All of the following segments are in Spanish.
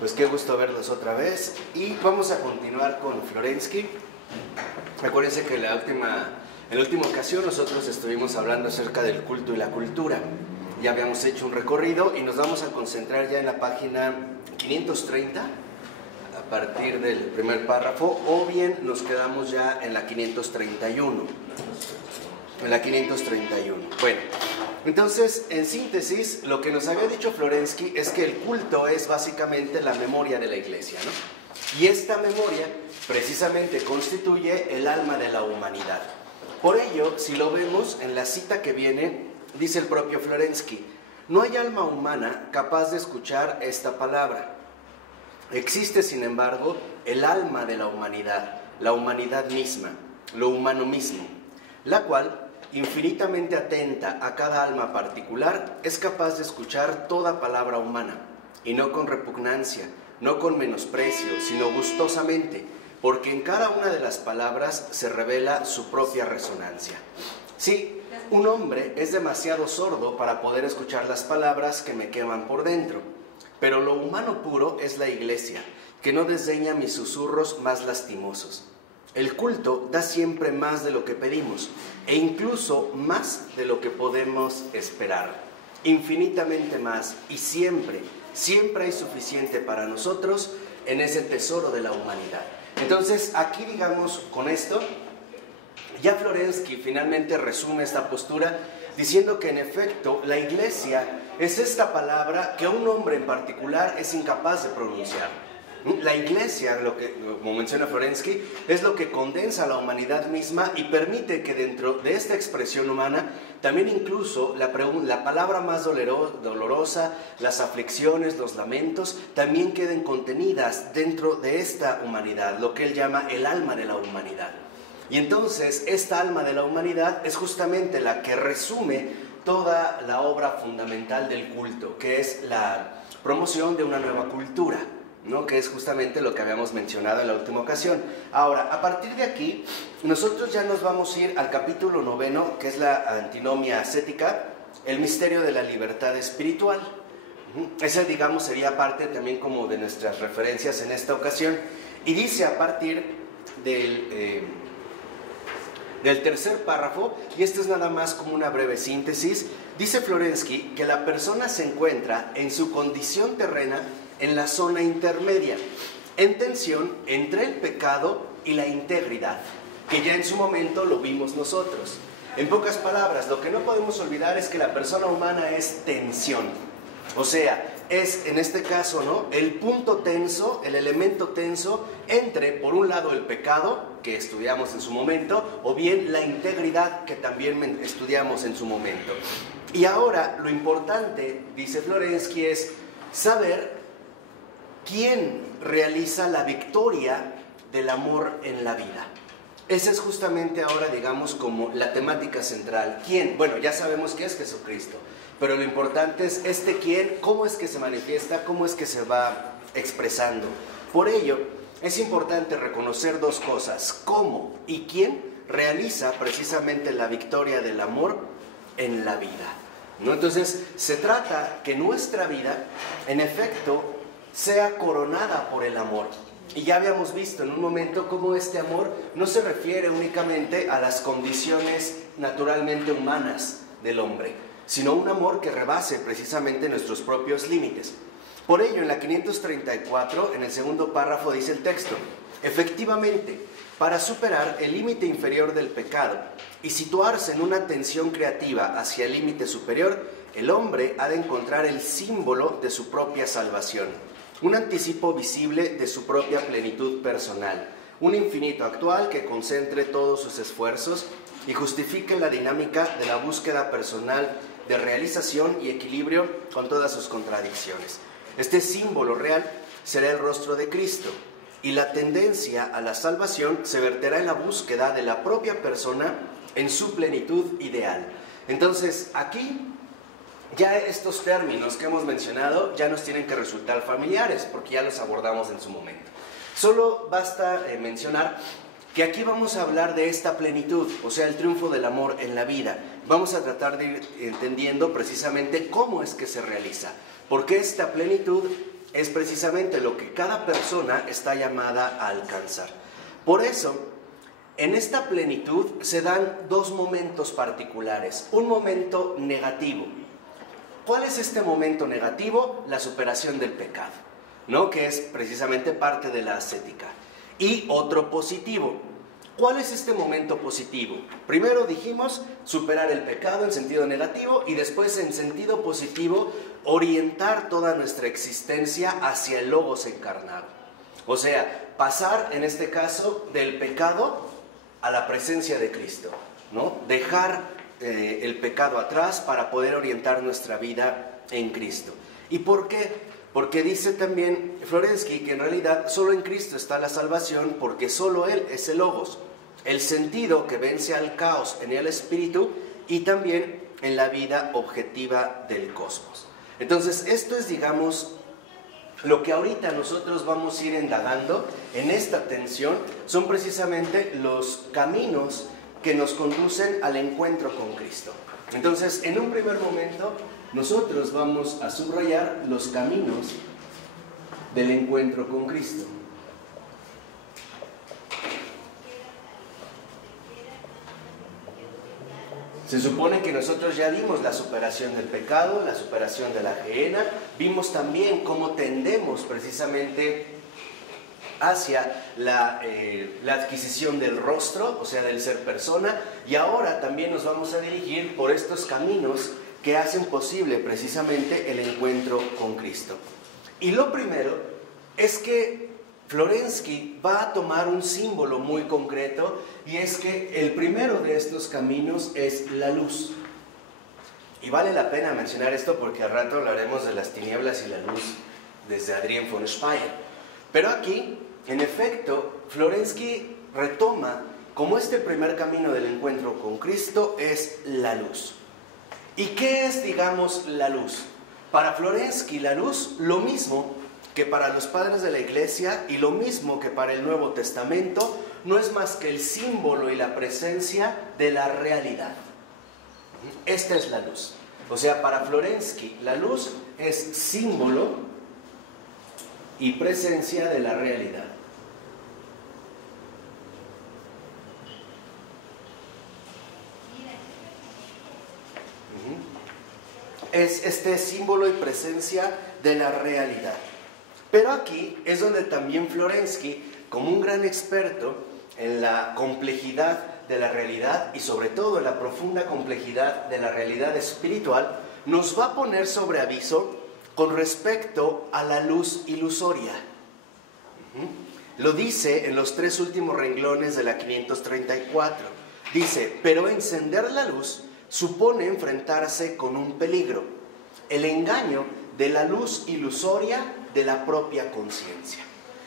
Pues qué gusto verlos otra vez y vamos a continuar con Florensky. Acuérdense que en la última ocasión nosotros estuvimos hablando acerca del culto y la cultura. Ya habíamos hecho un recorrido y nos vamos a concentrar ya en la página 530 a partir del primer párrafo, o bien nos quedamos ya en la 531. En la 531. Bueno, entonces, en síntesis, lo que nos había dicho Florensky es que el culto es básicamente la memoria de la iglesia, ¿no? Y esta memoria precisamente constituye el alma de la humanidad. Por ello, si lo vemos en la cita que viene, dice el propio Florensky: no hay alma humana capaz de escuchar esta palabra. Existe, sin embargo, el alma de la humanidad misma, lo humano mismo, la cual, infinitamente atenta a cada alma particular, es capaz de escuchar toda palabra humana, y no con repugnancia, no con menosprecio, sino gustosamente, porque en cada una de las palabras se revela su propia resonancia. Sí, un hombre es demasiado sordo para poder escuchar las palabras que me queman por dentro, pero lo humano puro es la iglesia, que no desdeña mis susurros más lastimosos. El culto da siempre más de lo que pedimos, e incluso más de lo que podemos esperar, infinitamente más, y siempre hay suficiente para nosotros en ese tesoro de la humanidad. Entonces, aquí, digamos, con esto, ya Florensky finalmente resume esta postura diciendo que en efecto la iglesia es esta palabra que un hombre en particular es incapaz de pronunciar. La iglesia, como menciona Florensky, es lo que condensa a la humanidad misma y permite que dentro de esta expresión humana también incluso la palabra más dolorosa, las aflicciones, los lamentos, también queden contenidas dentro de esta humanidad, lo que él llama el alma de la humanidad. Y entonces esta alma de la humanidad es justamente la que resume toda la obra fundamental del culto, que es la promoción de una nueva cultura, ¿no? Que es justamente lo que habíamos mencionado en la última ocasión. Ahora, a partir de aquí, nosotros ya nos vamos a ir al capítulo 9, que es la antinomia ascética, el misterio de la libertad espiritual. Ese, digamos, sería parte también como de nuestras referencias en esta ocasión. Y dice a partir del tercer párrafo, y esto es nada más como una breve síntesis, dice Florensky que la persona se encuentra en su condición terrena en la zona intermedia, en tensión entre el pecado y la integridad, que ya en su momento lo vimos nosotros. En pocas palabras, lo que no podemos olvidar es que la persona humana es tensión. O sea, es en este caso, ¿no?, el punto tenso, el elemento tenso entre, por un lado, el pecado, que estudiamos en su momento, o bien la integridad, que también estudiamos en su momento. Y ahora, lo importante, dice Florensky, es saber quién realiza la victoria del amor en la vida. Esa es justamente ahora, digamos, como la temática central. ¿Quién? Bueno, ya sabemos que es Jesucristo, pero lo importante es este quién, cómo es que se manifiesta, cómo es que se va expresando. Por ello, es importante reconocer dos cosas: cómo y quién realiza precisamente la victoria del amor en la vida, ¿no? Entonces, se trata que nuestra vida, en efecto, sea coronada por el amor. Y ya habíamos visto en un momento cómo este amor no se refiere únicamente a las condiciones naturalmente humanas del hombre, sino un amor que rebase precisamente nuestros propios límites. Por ello, en la 534, en el segundo párrafo, dice el texto: efectivamente, para superar el límite inferior del pecado y situarse en una tensión creativa hacia el límite superior, el hombre ha de encontrar el símbolo de su propia salvación, un anticipo visible de su propia plenitud personal, un infinito actual que concentre todos sus esfuerzos y justifique la dinámica de la búsqueda personal de realización y equilibrio con todas sus contradicciones. Este símbolo real será el rostro de Cristo, y la tendencia a la salvación se verterá en la búsqueda de la propia persona en su plenitud ideal. Entonces, aquí ya estos términos que hemos mencionado ya nos tienen que resultar familiares, porque ya los abordamos en su momento. Solo basta mencionar que aquí vamos a hablar de esta plenitud, o sea, el triunfo del amor en la vida. Vamos a tratar de ir entendiendo precisamente cómo es que se realiza, porque esta plenitud es precisamente lo que cada persona está llamada a alcanzar. Por eso, en esta plenitud se dan dos momentos particulares. Un momento negativo. ¿Cuál es este momento negativo? La superación del pecado, ¿no? Que es precisamente parte de la ascética. Y otro positivo. ¿Cuál es este momento positivo? Primero dijimos superar el pecado en sentido negativo y después en sentido positivo orientar toda nuestra existencia hacia el Logos encarnado. O sea, pasar en este caso del pecado a la presencia de Cristo, ¿no? Dejar el pecado atrás para poder orientar nuestra vida en Cristo. ¿Y por qué? Porque dice también Florensky que en realidad solo en Cristo está la salvación, porque solo Él es el Logos, el sentido que vence al caos en el espíritu y también en la vida objetiva del cosmos. Entonces, esto es, digamos, lo que ahorita nosotros vamos a ir indagando en esta tensión, son precisamente los caminos que nos conducen al encuentro con Cristo. Entonces, en un primer momento, nosotros vamos a subrayar los caminos del encuentro con Cristo. Se supone que nosotros ya vimos la superación del pecado, la superación de la gehenna, vimos también cómo tendemos precisamente hacia la adquisición del rostro, o sea, del ser persona, y ahora también nos vamos a dirigir por estos caminos que hacen posible precisamente el encuentro con Cristo. Y lo primero es que Florensky va a tomar un símbolo muy concreto, y es que el primero de estos caminos es la luz. Y vale la pena mencionar esto porque al rato hablaremos de las tinieblas y la luz desde Adrien von Speyer. Pero aquí, en efecto, Florensky retoma como este primer camino del encuentro con Cristo es la luz. ¿Y qué es, digamos, la luz? Para Florensky, la luz, lo mismo que para los padres de la Iglesia y lo mismo que para el Nuevo Testamento, no es más que el símbolo y la presencia de la realidad. Esta es la luz. O sea, para Florensky, la luz es símbolo y presencia de la realidad. Es este símbolo y presencia de la realidad. Pero aquí es donde también Florensky, como un gran experto en la complejidad de la realidad y sobre todo en la profunda complejidad de la realidad espiritual, nos va a poner sobre aviso con respecto a la luz ilusoria. Lo dice en los 3 últimos renglones de la 534. Dice, pero encender la luz supone enfrentarse con un peligro, el engaño de la luz ilusoria de la propia conciencia.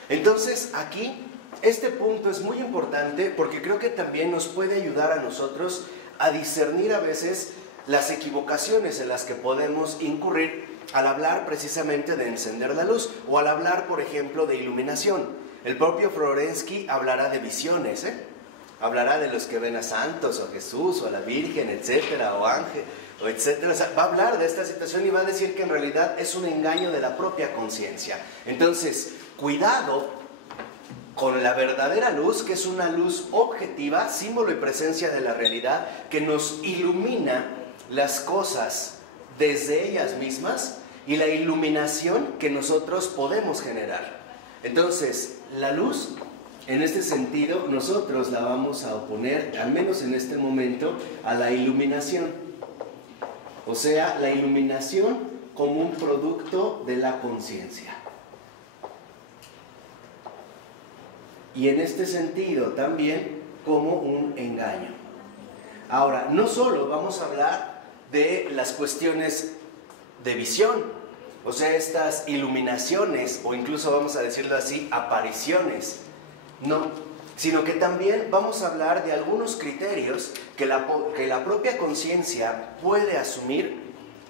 Entonces, aquí, este punto es muy importante porque creo que también nos puede ayudar a nosotros a discernir a veces las equivocaciones en las que podemos incurrir al hablar precisamente de encender la luz o al hablar, por ejemplo, de iluminación. El propio Florensky hablará de visiones, hablará de los que ven a santos o a Jesús o a la Virgen, etcétera, o ángel, o etcétera. O sea, va a hablar de esta situación y va a decir que en realidad es un engaño de la propia conciencia. Entonces, cuidado con la verdadera luz, que es una luz objetiva, símbolo y presencia de la realidad, que nos ilumina las cosas desde ellas mismas y la iluminación que nosotros podemos generar. Entonces, la luz, en este sentido, nosotros la vamos a oponer, al menos en este momento, a la iluminación. O sea, la iluminación como un producto de la conciencia. Y en este sentido también como un engaño. Ahora, no solo vamos a hablar de las cuestiones de visión, o sea, estas iluminaciones, o incluso vamos a decirlo así, apariciones, no, sino que también vamos a hablar de algunos criterios que la propia conciencia puede asumir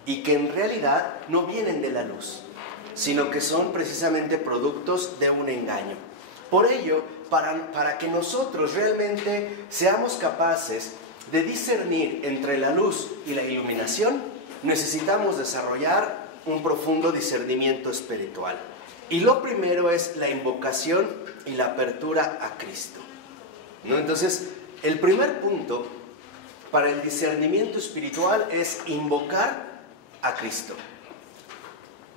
y que en realidad no vienen de la luz, sino que son precisamente productos de un engaño. Por ello, para que nosotros realmente seamos capaces de discernir entre la luz y la iluminación, necesitamos desarrollar un profundo discernimiento espiritual. Y lo primero es la invocación y la apertura a Cristo, ¿no? Entonces, el primer punto para el discernimiento espiritual es invocar a Cristo.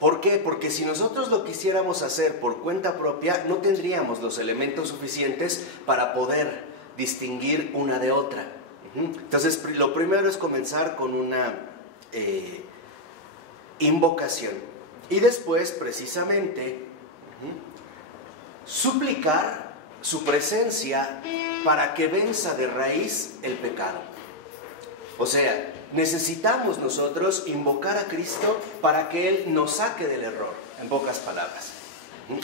¿Por qué? Porque si nosotros lo quisiéramos hacer por cuenta propia, no tendríamos los elementos suficientes para poder distinguir una de otra. Entonces, lo primero es comenzar con una invocación. Y después, precisamente, suplicar su presencia para que venza de raíz el pecado. O sea, necesitamos nosotros invocar a Cristo para que Él nos saque del error, en pocas palabras.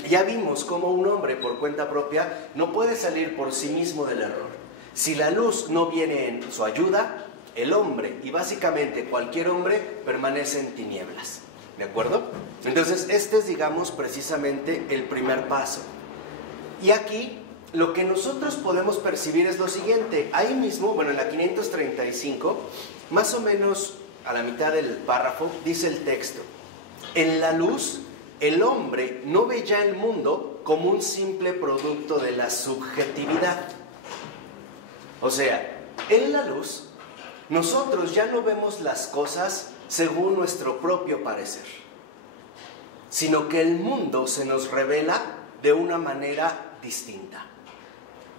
Ya vimos cómo un hombre por cuenta propia no puede salir por sí mismo del error. Si la luz no viene en su ayuda, el hombre, y básicamente cualquier hombre, permanece en tinieblas. ¿De acuerdo? Entonces, este es, digamos, precisamente el primer paso. Y aquí, lo que nosotros podemos percibir es lo siguiente. Ahí mismo, bueno, en la 535, más o menos a la mitad del párrafo, dice el texto: en la luz, el hombre no ve ya el mundo como un simple producto de la subjetividad. O sea, en la luz, nosotros ya no vemos las cosas según nuestro propio parecer, sino que el mundo se nos revela de una manera distinta.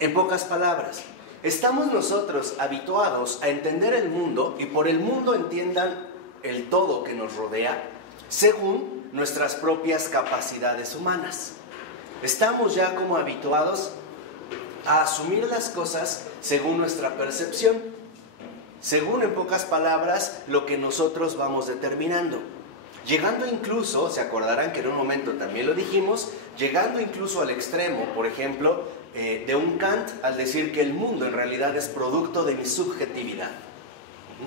En pocas palabras, estamos nosotros habituados a entender el mundo, y por el mundo entiendan el todo que nos rodea, según nuestras propias capacidades humanas. Estamos ya como habituados a asumir las cosas según nuestra percepción, según, en pocas palabras, lo que nosotros vamos determinando. Llegando incluso, se acordarán que en un momento también lo dijimos, llegando incluso al extremo, por ejemplo, de un Kant, al decir que el mundo en realidad es producto de mi subjetividad.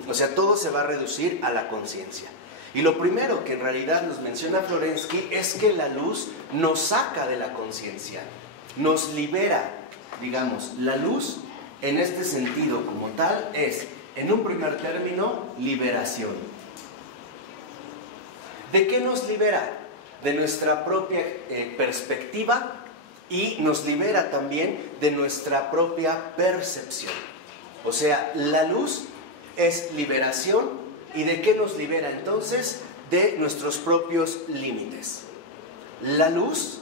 O sea, todo se va a reducir a la conciencia. Y lo primero que en realidad nos menciona Florensky es que la luz nos saca de la conciencia, nos libera, digamos. La luz, en este sentido como tal, es, en un primer término, liberación. ¿De qué nos libera? De nuestra propia perspectiva, y nos libera también de nuestra propia percepción. O sea, la luz es liberación. ¿Y de qué nos libera entonces? De nuestros propios límites. La luz,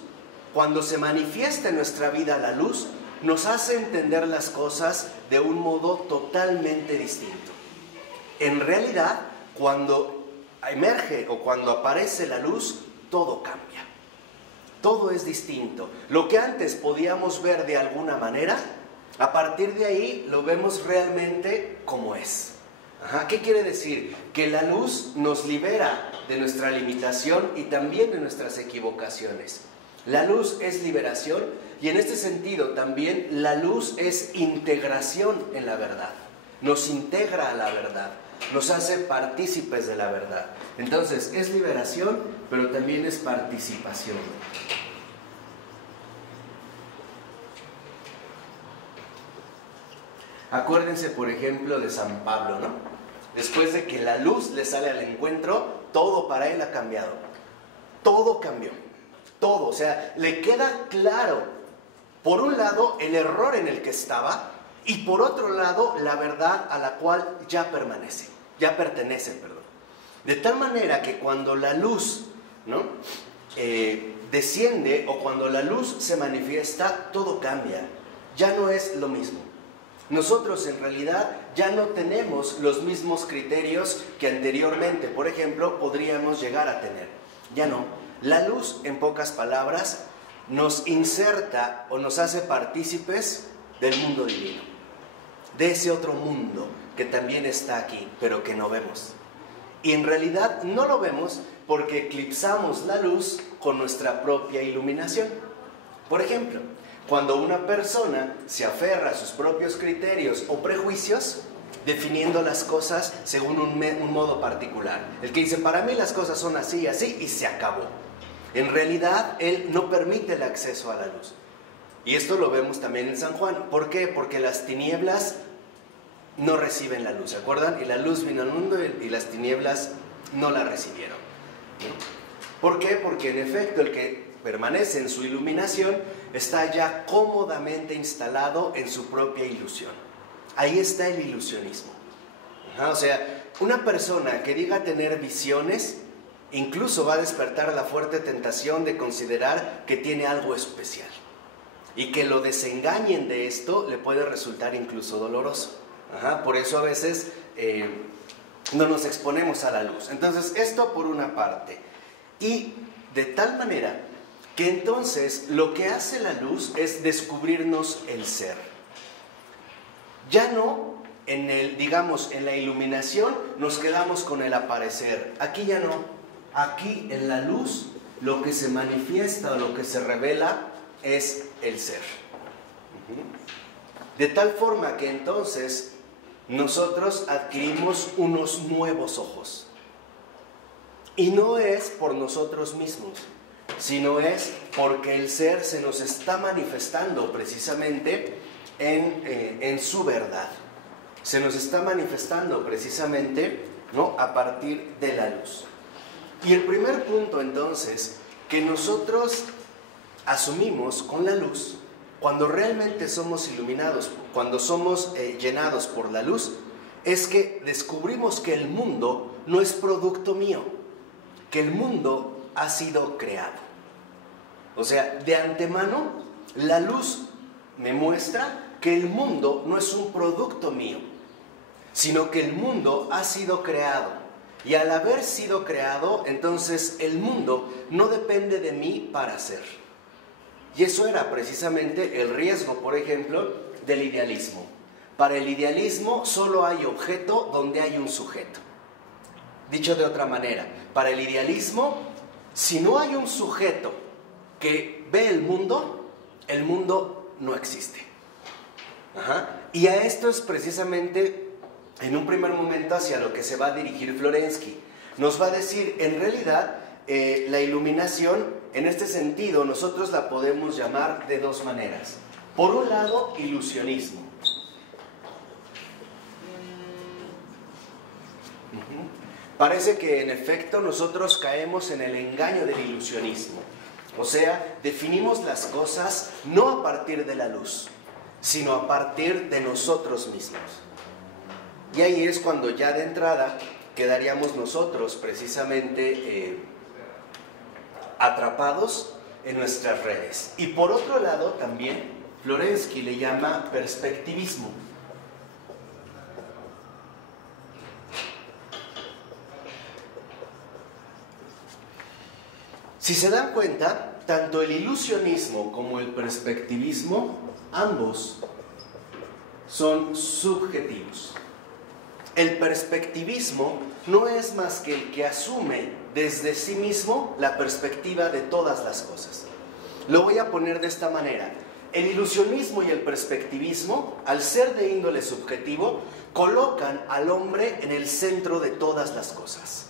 cuando se manifiesta en nuestra vida la luz, nos hace entender las cosas de un modo totalmente distinto. En realidad, cuando emerge o cuando aparece la luz, todo cambia. Todo es distinto. Lo que antes podíamos ver de alguna manera, a partir de ahí lo vemos realmente como es. ¿Qué quiere decir? Que la luz nos libera de nuestra limitación y también de nuestras equivocaciones. La luz es liberación, y en este sentido también la luz es integración en la verdad. Nos integra a la verdad, nos hace partícipes de la verdad. Entonces, es liberación, pero también es participación. Acuérdense, por ejemplo, de San Pablo, ¿no? Después de que la luz le sale al encuentro, todo para él ha cambiado. Todo cambió. Todo. O sea, le queda claro, por un lado, el error en el que estaba, y por otro lado, la verdad a la cual ya pertenece. De tal manera que cuando la luz, ¿no?, desciende, o cuando la luz se manifiesta, todo cambia. Ya no es lo mismo. Nosotros en realidad ya no tenemos los mismos criterios que anteriormente, por ejemplo, podríamos llegar a tener. Ya no. La luz, en pocas palabras, nos inserta o nos hace partícipes del mundo divino, de ese otro mundo que también está aquí, pero que no vemos. Y en realidad no lo vemos porque eclipsamos la luz con nuestra propia iluminación. Por ejemplo, cuando una persona se aferra a sus propios criterios o prejuicios, definiendo las cosas según un modo particular. El que dice, para mí las cosas son así y así, y se acabó. En realidad, él no permite el acceso a la luz. Y esto lo vemos también en San Juan. ¿Por qué? Porque las tinieblas no reciben la luz, ¿se acuerdan? Y la luz vino al mundo y las tinieblas no la recibieron. ¿Por qué? Porque en efecto el que permanece en su iluminación, está ya cómodamente instalado en su propia ilusión. Ahí está el ilusionismo. O sea, una persona que diga tener visiones, incluso va a despertar la fuerte tentación de considerar que tiene algo especial. Y que lo desengañen de esto le puede resultar incluso doloroso. Por eso a veces no nos exponemos a la luz. Entonces, esto por una parte. Y de tal manera que entonces lo que hace la luz es descubrirnos el ser. Ya no en la iluminación nos quedamos con el aparecer. Aquí ya no. Aquí en la luz lo que se manifiesta o lo que se revela es el ser. De tal forma que entonces nosotros adquirimos unos nuevos ojos. Y no es por nosotros mismos, sino es porque el ser se nos está manifestando precisamente en su verdad. Se nos está manifestando precisamente, ¿no?, a partir de la luz. Y el primer punto entonces que nosotros asumimos con la luz, cuando realmente somos iluminados, cuando somos llenados por la luz, es que descubrimos que el mundo no es producto mío, que el mundo ha sido creado. O sea, de antemano, la luz me muestra que el mundo no es un producto mío, sino que el mundo ha sido creado. Y al haber sido creado, entonces el mundo no depende de mí para ser. Y eso era precisamente el riesgo, por ejemplo, del idealismo. Para el idealismo solo hay objeto donde hay un sujeto. Dicho de otra manera, para el idealismo, si no hay un sujeto que ve el mundo no existe. Y a esto es precisamente en un primer momento hacia lo que se va a dirigir Florensky. Nos va a decir, en realidad, la iluminación, en este sentido, nosotros la podemos llamar de dos maneras. Por un lado, ilusionismo. Parece que en efecto nosotros caemos en el engaño del ilusionismo. O sea, definimos las cosas no a partir de la luz, sino a partir de nosotros mismos. Y ahí es cuando ya de entrada quedaríamos nosotros precisamente atrapados en nuestras redes. Y por otro lado también Florensky le llama perspectivismo. Si se dan cuenta, tanto el ilusionismo como el perspectivismo, ambos son subjetivos. El perspectivismo no es más que el que asume desde sí mismo la perspectiva de todas las cosas. Lo voy a poner de esta manera. El ilusionismo y el perspectivismo, al ser de índole subjetivo, colocan al hombre en el centro de todas las cosas.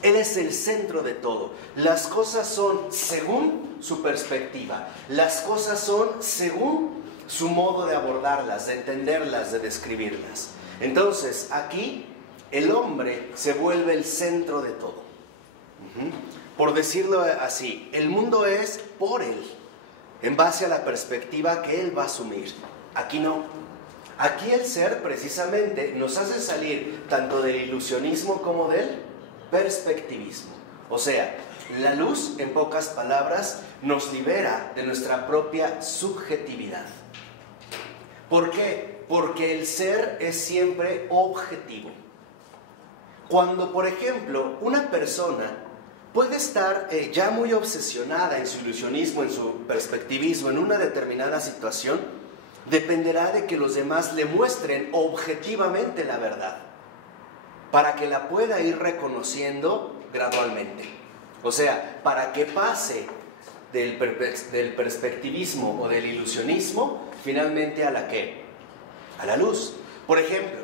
Él es el centro de todo. Las cosas son según su perspectiva. Las cosas son según su modo de abordarlas, de entenderlas, de describirlas. Entonces, aquí el hombre se vuelve el centro de todo. Por decirlo así, el mundo es por él, en base a la perspectiva que él va a asumir. Aquí no. Aquí el ser precisamente nos hace salir tanto del ilusionismo como del perspectivismo. O sea, la luz, en pocas palabras, nos libera de nuestra propia subjetividad. ¿Por qué? Porque el ser es siempre objetivo. Cuando, por ejemplo, una persona puede estar ya muy obsesionada en su ilusionismo, en su perspectivismo, en una determinada situación, dependerá de que los demás le muestren objetivamente la verdad, para que la pueda ir reconociendo gradualmente. O sea, para que pase del perspectivismo o del ilusionismo finalmente a la ¿qué? A la luz. Por ejemplo,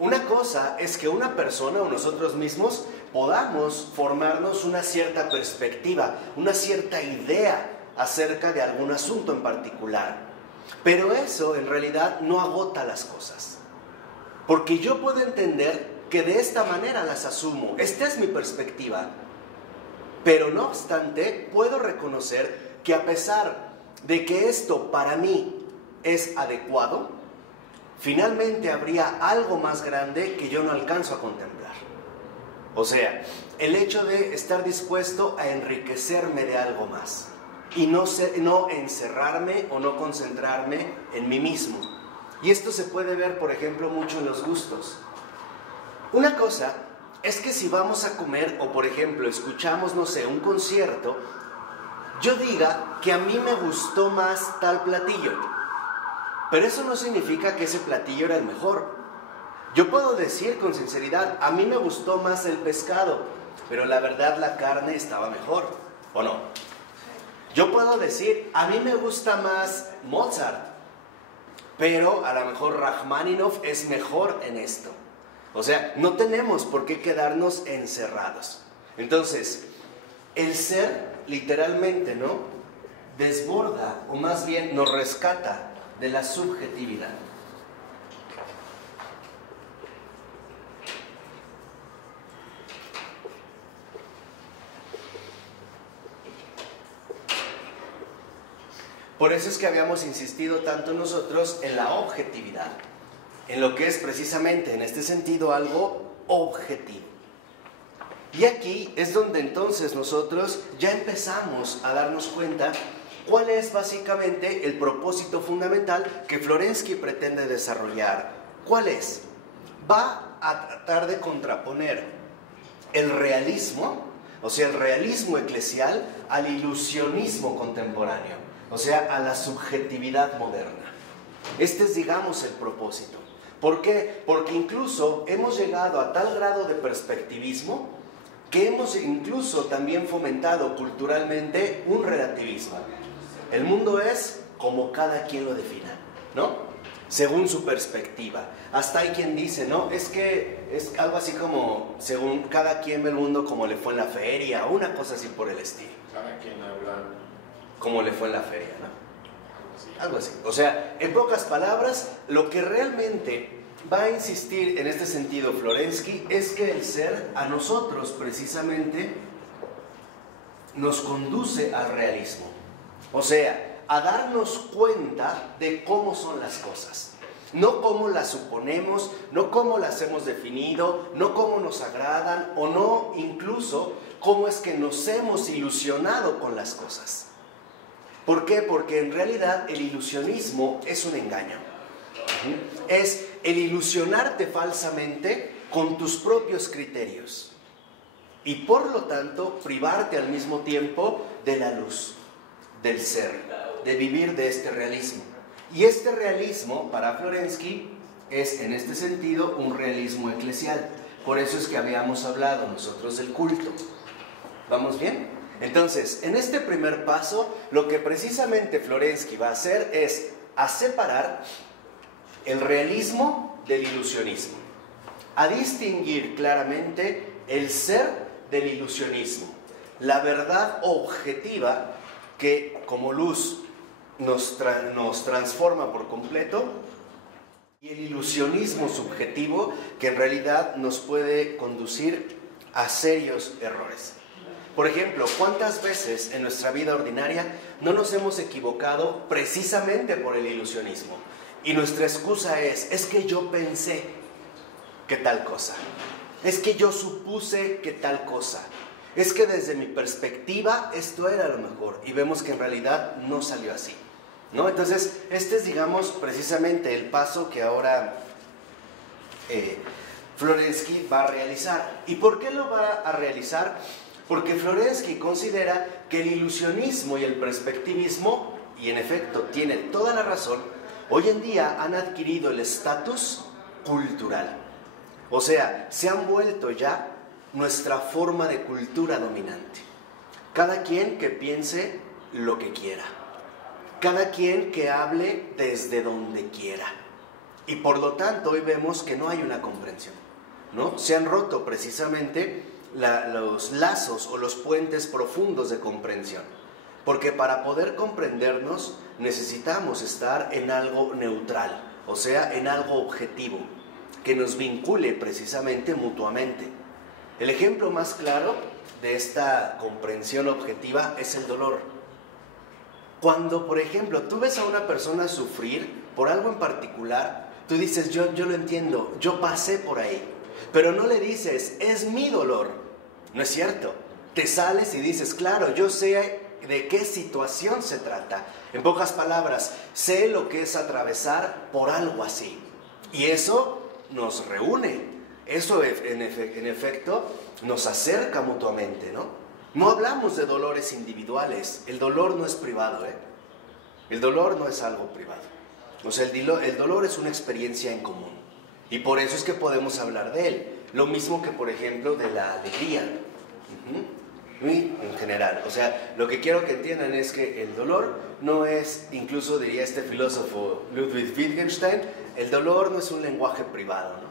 una cosa es que una persona o nosotros mismos podamos formarnos una cierta perspectiva, una cierta idea acerca de algún asunto en particular. Pero eso en realidad no agota las cosas. Porque yo puedo entender que de esta manera las asumo. Esta es mi perspectiva. Pero no obstante, puedo reconocer que a pesar de que esto para mí es adecuado, finalmente habría algo más grande que yo no alcanzo a contemplar. O sea, el hecho de estar dispuesto a enriquecerme de algo más y no encerrarme o no concentrarme en mí mismo. Y esto se puede ver, por ejemplo, mucho en los gustos. Una cosa es que si vamos a comer o, por ejemplo, escuchamos, no sé, un concierto, yo diga que a mí me gustó más tal platillo, pero eso no significa que ese platillo era el mejor. Yo puedo decir con sinceridad, a mí me gustó más el pescado, pero la verdad la carne estaba mejor, ¿o no? Yo puedo decir, a mí me gusta más Mozart, pero a lo mejor Rachmaninoff es mejor en esto. O sea, no tenemos por qué quedarnos encerrados. Entonces, el ser, literalmente, ¿no?, desborda, o más bien nos rescata de la subjetividad. Por eso es que habíamos insistido tanto nosotros en la objetividad, en lo que es precisamente en este sentido algo objetivo. Y aquí es donde entonces nosotros ya empezamos a darnos cuenta cuál es básicamente el propósito fundamental que Florensky pretende desarrollar. ¿Cuál es? Va a tratar de contraponer el realismo, o sea, el realismo eclesial, al ilusionismo contemporáneo, o sea, a la subjetividad moderna. Este es, digamos, el propósito. ¿Por qué? Porque incluso hemos llegado a tal grado de perspectivismo que hemos incluso también fomentado culturalmente un relativismo. El mundo es como cada quien lo defina, ¿no? Según su perspectiva. Hasta hay quien dice, ¿no? Es que es algo así como, según cada quien ve el mundo como le fue en la feria, o una cosa así por el estilo. Cada quien habla como le fue en la feria, ¿no? Algo así. O sea, en pocas palabras, lo que realmente va a insistir en este sentido Florensky es que el ser a nosotros precisamente nos conduce al realismo. O sea, a darnos cuenta de cómo son las cosas. No cómo las suponemos, no cómo las hemos definido, no cómo nos agradan o no incluso cómo es que nos hemos ilusionado con las cosas. ¿Por qué? Porque en realidad el ilusionismo es un engaño. Es el ilusionarte falsamente con tus propios criterios y por lo tanto privarte al mismo tiempo de la luz, del ser, de vivir de este realismo. Y este realismo para Florensky es en este sentido un realismo eclesial. Por eso es que habíamos hablado nosotros del culto. ¿Vamos bien? Entonces, en este primer paso, lo que precisamente Florensky va a hacer es a separar el realismo del ilusionismo, a distinguir claramente el ser del ilusionismo, la verdad objetiva que como luz nos transforma por completo, y el ilusionismo subjetivo que en realidad nos puede conducir a serios errores. Por ejemplo, ¿cuántas veces en nuestra vida ordinaria no nos hemos equivocado precisamente por el ilusionismo? Y nuestra excusa es que yo pensé que tal cosa, es que yo supuse que tal cosa, es que desde mi perspectiva esto era lo mejor, y vemos que en realidad no salió así, ¿no? Entonces, este es, digamos, precisamente el paso que ahora Florensky va a realizar. ¿Y por qué lo va a realizar? Porque Florensky considera que el ilusionismo y el perspectivismo, y en efecto tiene toda la razón, hoy en día han adquirido el estatus cultural. O sea, se han vuelto ya nuestra forma de cultura dominante. Cada quien que piense lo que quiera. Cada quien que hable desde donde quiera. Y por lo tanto hoy vemos que no hay una comprensión, ¿no? Se han roto precisamente los lazos o los puentes profundos de comprensión, porque para poder comprendernos necesitamos estar en algo neutral, o sea, en algo objetivo, que nos vincule precisamente mutuamente. El ejemplo más claro de esta comprensión objetiva es el dolor. Cuando, por ejemplo, tú ves a una persona sufrir por algo en particular, tú dices, yo lo entiendo, yo pasé por ahí. Pero no le dices, es mi dolor. No es cierto. Te sales y dices, claro, yo sé de qué situación se trata. En pocas palabras, sé lo que es atravesar por algo así. Y eso nos reúne. Eso en efecto nos acerca mutuamente, ¿no? No hablamos de dolores individuales. El dolor no es privado, ¿eh? El dolor no es algo privado. O sea, el dolor es una experiencia en común. Y por eso es que podemos hablar de él. Lo mismo que, por ejemplo, de la alegría. En general. O sea, lo que quiero que entiendan es que el dolor no es, incluso diría este filósofo Ludwig Wittgenstein, el dolor no es un lenguaje privado, ¿no?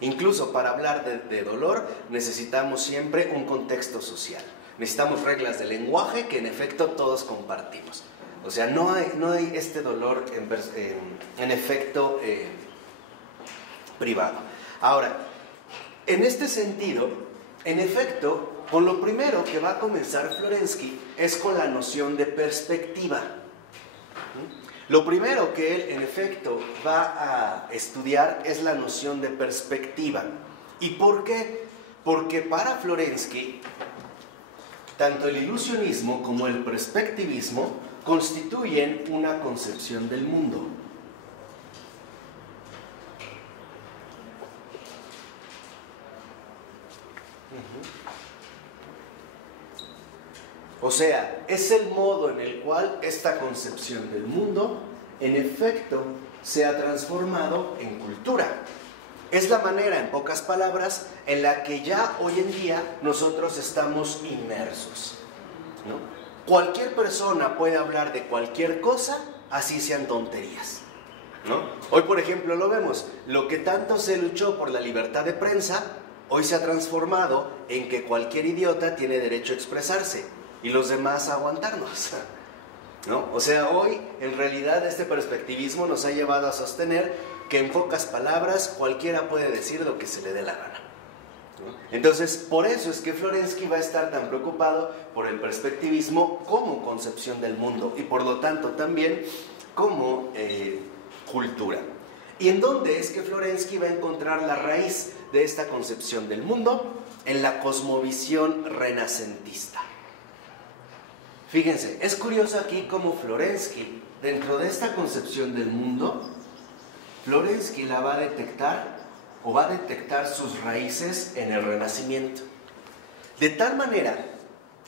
Incluso para hablar de dolor necesitamos siempre un contexto social. Necesitamos reglas de lenguaje que en efecto todos compartimos. O sea, no hay este dolor en efecto privado. Ahora, en este sentido, en efecto, con lo primero que va a comenzar Florensky es con la noción de perspectiva. Lo primero que él, en efecto, va a estudiar es la noción de perspectiva. ¿Y por qué? Porque para Florensky, tanto el ilusionismo como el perspectivismo constituyen una concepción del mundo. O sea, es el modo en el cual esta concepción del mundo, en efecto, se ha transformado en cultura. Es la manera, en pocas palabras, en la que ya hoy en día nosotros estamos inmersos, ¿no? Cualquier persona puede hablar de cualquier cosa, así sean tonterías, ¿no? Hoy, por ejemplo, lo vemos. Lo que tanto se luchó por la libertad de prensa, hoy se ha transformado en que cualquier idiota tiene derecho a expresarse y los demás a aguantarnos, ¿no? O sea, hoy en realidad este perspectivismo nos ha llevado a sostener que en pocas palabras cualquiera puede decir lo que se le dé la gana, ¿no? Entonces, por eso es que Florensky va a estar tan preocupado por el perspectivismo como concepción del mundo y por lo tanto también como cultura. ¿Y en dónde es que Florensky va a encontrar la raíz de esta concepción del mundo? En la cosmovisión renacentista. Fíjense, es curioso aquí cómo Florensky, dentro de esta concepción del mundo, Florensky la va a detectar o va a detectar sus raíces en el Renacimiento. De tal manera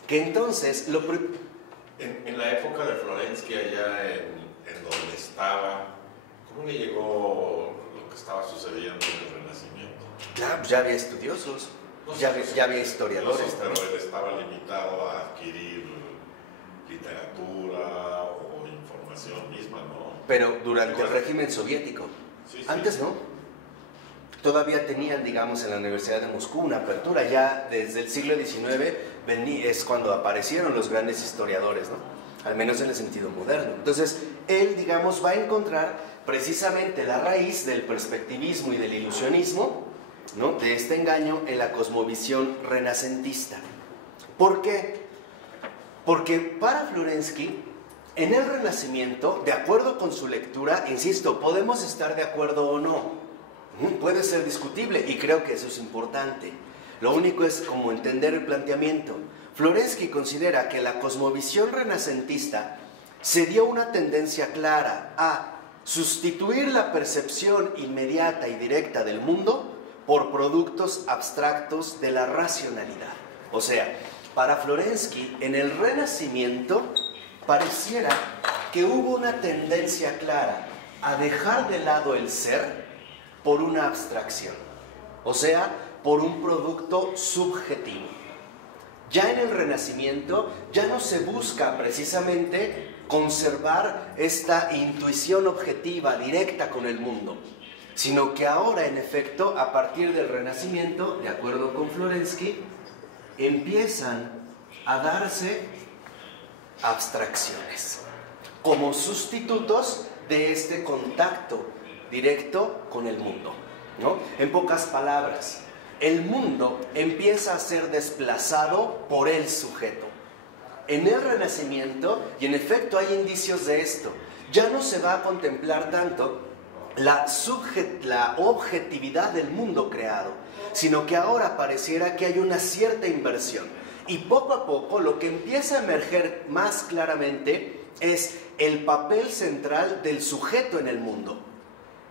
que entonces en la época de Florensky, allá en donde estaba, ¿cómo le llegó lo que estaba sucediendo en el Renacimiento? Claro, pues ya había estudiosos, ya había historiadores. Pero él estaba limitado a adquirir literatura o información misma, ¿no? Pero durante el régimen soviético. Sí. Antes no. Todavía tenían, digamos, en la Universidad de Moscú una apertura. Ya desde el siglo XIX es cuando aparecieron los grandes historiadores, ¿no? Al menos en el sentido moderno. Entonces, él, digamos, va a encontrar precisamente la raíz del perspectivismo y del ilusionismo, ¿no? De este engaño en la cosmovisión renacentista. ¿Por qué? Porque para Florensky, en el Renacimiento, de acuerdo con su lectura, insisto, podemos estar de acuerdo o no, puede ser discutible y creo que eso es importante. Lo único es como entender el planteamiento. Florensky considera que la cosmovisión renacentista se dio una tendencia clara a sustituir la percepción inmediata y directa del mundo por productos abstractos de la racionalidad. O sea, para Florensky, en el Renacimiento, pareciera que hubo una tendencia clara a dejar de lado el ser por una abstracción, o sea, por un producto subjetivo. Ya en el Renacimiento ya no se busca precisamente conservar esta intuición objetiva, directa con el mundo, sino que ahora, en efecto, a partir del Renacimiento, de acuerdo con Florensky, empiezan a darse abstracciones como sustitutos de este contacto directo con el mundo, ¿no? En pocas palabras, el mundo empieza a ser desplazado por el sujeto. en el Renacimiento, y en efecto hay indicios de esto, ya no se va a contemplar tanto la objetividad del mundo creado, sino que ahora pareciera que hay una cierta inversión. Y poco a poco lo que empieza a emerger más claramente es el papel central del sujeto en el mundo.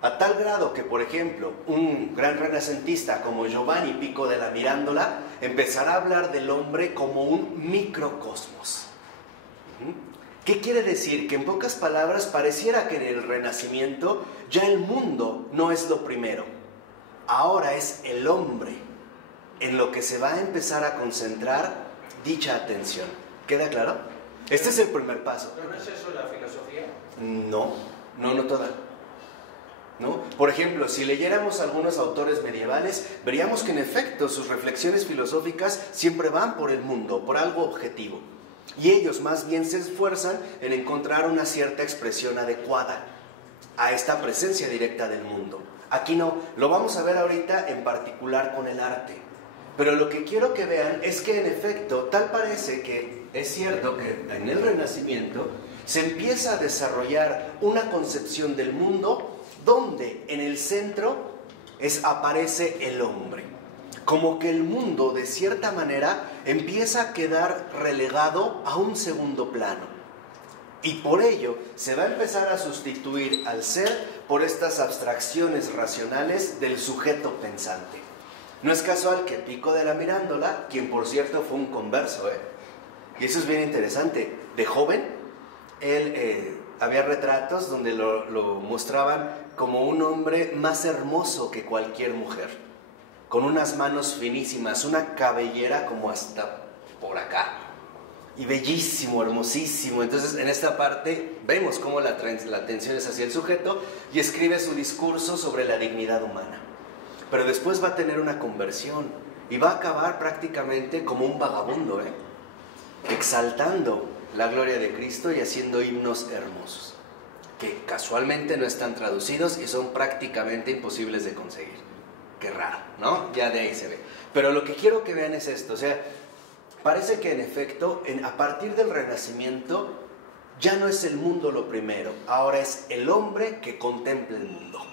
A tal grado que, por ejemplo, un gran renacentista como Giovanni Pico della Mirandola empezará a hablar del hombre como un microcosmos. ¿Qué quiere decir? Que en pocas palabras pareciera que en el Renacimiento ya el mundo no es lo primero. Ahora es el hombre en lo que se va a empezar a concentrar dicha atención. ¿Queda claro? Este es el primer paso. ¿Pero no es eso la filosofía? No toda. ¿No? Por ejemplo, si leyéramos algunos autores medievales, veríamos que en efecto sus reflexiones filosóficas siempre van por el mundo, por algo objetivo. Y ellos más bien se esfuerzan en encontrar una cierta expresión adecuada a esta presencia directa del mundo. Aquí no, lo vamos a ver ahorita en particular con el arte. Pero lo que quiero que vean es que en efecto, tal parece que es cierto que en el Renacimiento se empieza a desarrollar una concepción del mundo donde en el centro aparece el hombre. Como que el mundo, de cierta manera, empieza a quedar relegado a un segundo plano. Y por ello se va a empezar a sustituir al ser por estas abstracciones racionales del sujeto pensante. No es casual que Pico della Mirandola, quien por cierto fue un converso, y eso es bien interesante, de joven, él había retratos donde lo mostraban como un hombre más hermoso que cualquier mujer, con unas manos finísimas, una cabellera como hasta por acá, y bellísimo, hermosísimo. Entonces en esta parte vemos cómo la atención es hacia el sujeto y escribe su discurso sobre la dignidad humana. Pero después va a tener una conversión y va a acabar prácticamente como un vagabundo, exaltando la gloria de Cristo y haciendo himnos hermosos, que casualmente no están traducidos y son prácticamente imposibles de conseguir. Qué raro, ¿no? Ya de ahí se ve. Pero lo que quiero que vean es esto, o sea, parece que en efecto, a partir del Renacimiento, ya no es el mundo lo primero, ahora es el hombre que contempla el mundo.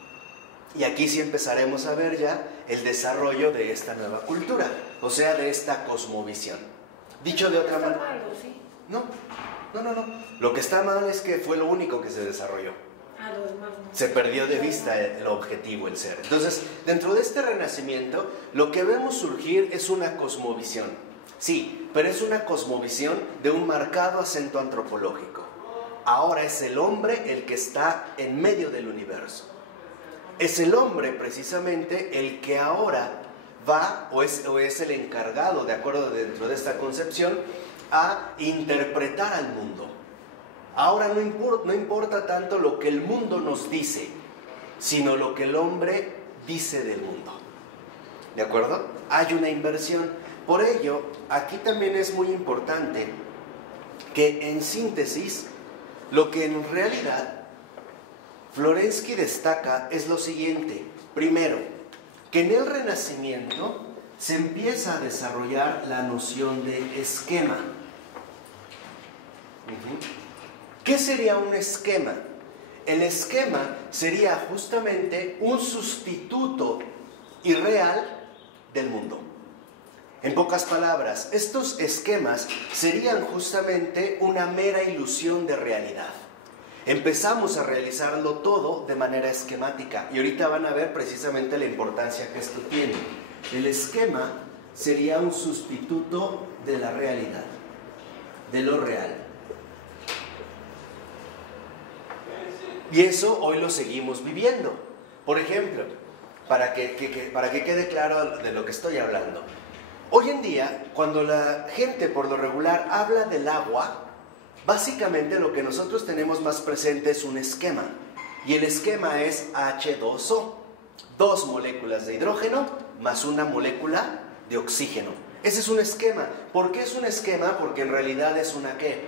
Y aquí sí empezaremos a ver ya el desarrollo de esta nueva cultura, o sea, de esta cosmovisión. Dicho de otra manera... ¿Está malo, sí? No. Lo que está mal es que fue lo único que se desarrolló. Lo demás no. Se perdió de vista el objetivo, el ser. Entonces, dentro de este renacimiento, lo que vemos surgir es una cosmovisión. Sí, pero es una cosmovisión de un marcado acento antropológico. Ahora es el hombre el que está en medio del universo. Es el hombre precisamente el que ahora va, o es el encargado, de acuerdo dentro de esta concepción, a interpretar al mundo. Ahora no importa tanto lo que el mundo nos dice, sino lo que el hombre dice del mundo. ¿De acuerdo? Hay una inversión. Por ello, aquí también es muy importante que en síntesis, lo que en realidad Florensky destaca es lo siguiente. Primero, que en el Renacimiento se empieza a desarrollar la noción de esquema. ¿Qué sería un esquema? El esquema sería justamente un sustituto irreal del mundo. En pocas palabras, estos esquemas serían justamente una mera ilusión de realidad. Empezamos a realizarlo todo de manera esquemática y ahorita van a ver precisamente la importancia que esto tiene. El esquema sería un sustituto de la realidad, de lo real. Y eso hoy lo seguimos viviendo. Por ejemplo, para que quede claro de lo que estoy hablando. Hoy en día, cuando la gente por lo regular habla del agua, básicamente lo que nosotros tenemos más presente es un esquema. Y el esquema es H2O. 2 moléculas de hidrógeno más una molécula de oxígeno. Ese es un esquema. ¿Por qué es un esquema? Porque en realidad es una ¿qué?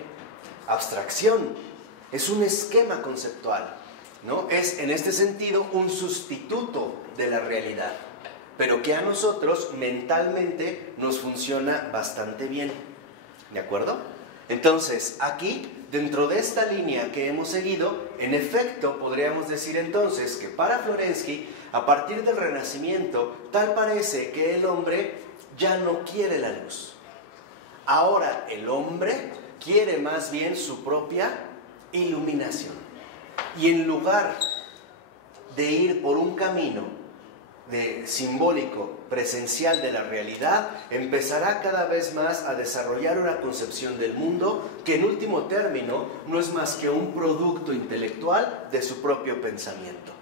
Abstracción. Es un esquema conceptual, ¿no? Es en este sentido un sustituto de la realidad, pero que a nosotros mentalmente nos funciona bastante bien. ¿De acuerdo? Entonces, aquí, dentro de esta línea que hemos seguido, en efecto, podríamos decir entonces que para Florensky, a partir del Renacimiento, tal parece que el hombre ya no quiere la luz. Ahora el hombre quiere más bien su propia iluminación. Y en lugar de ir por un camino simbólico, presencial de la realidad, empezará cada vez más a desarrollar una concepción del mundo que en último término no es más que un producto intelectual de su propio pensamiento.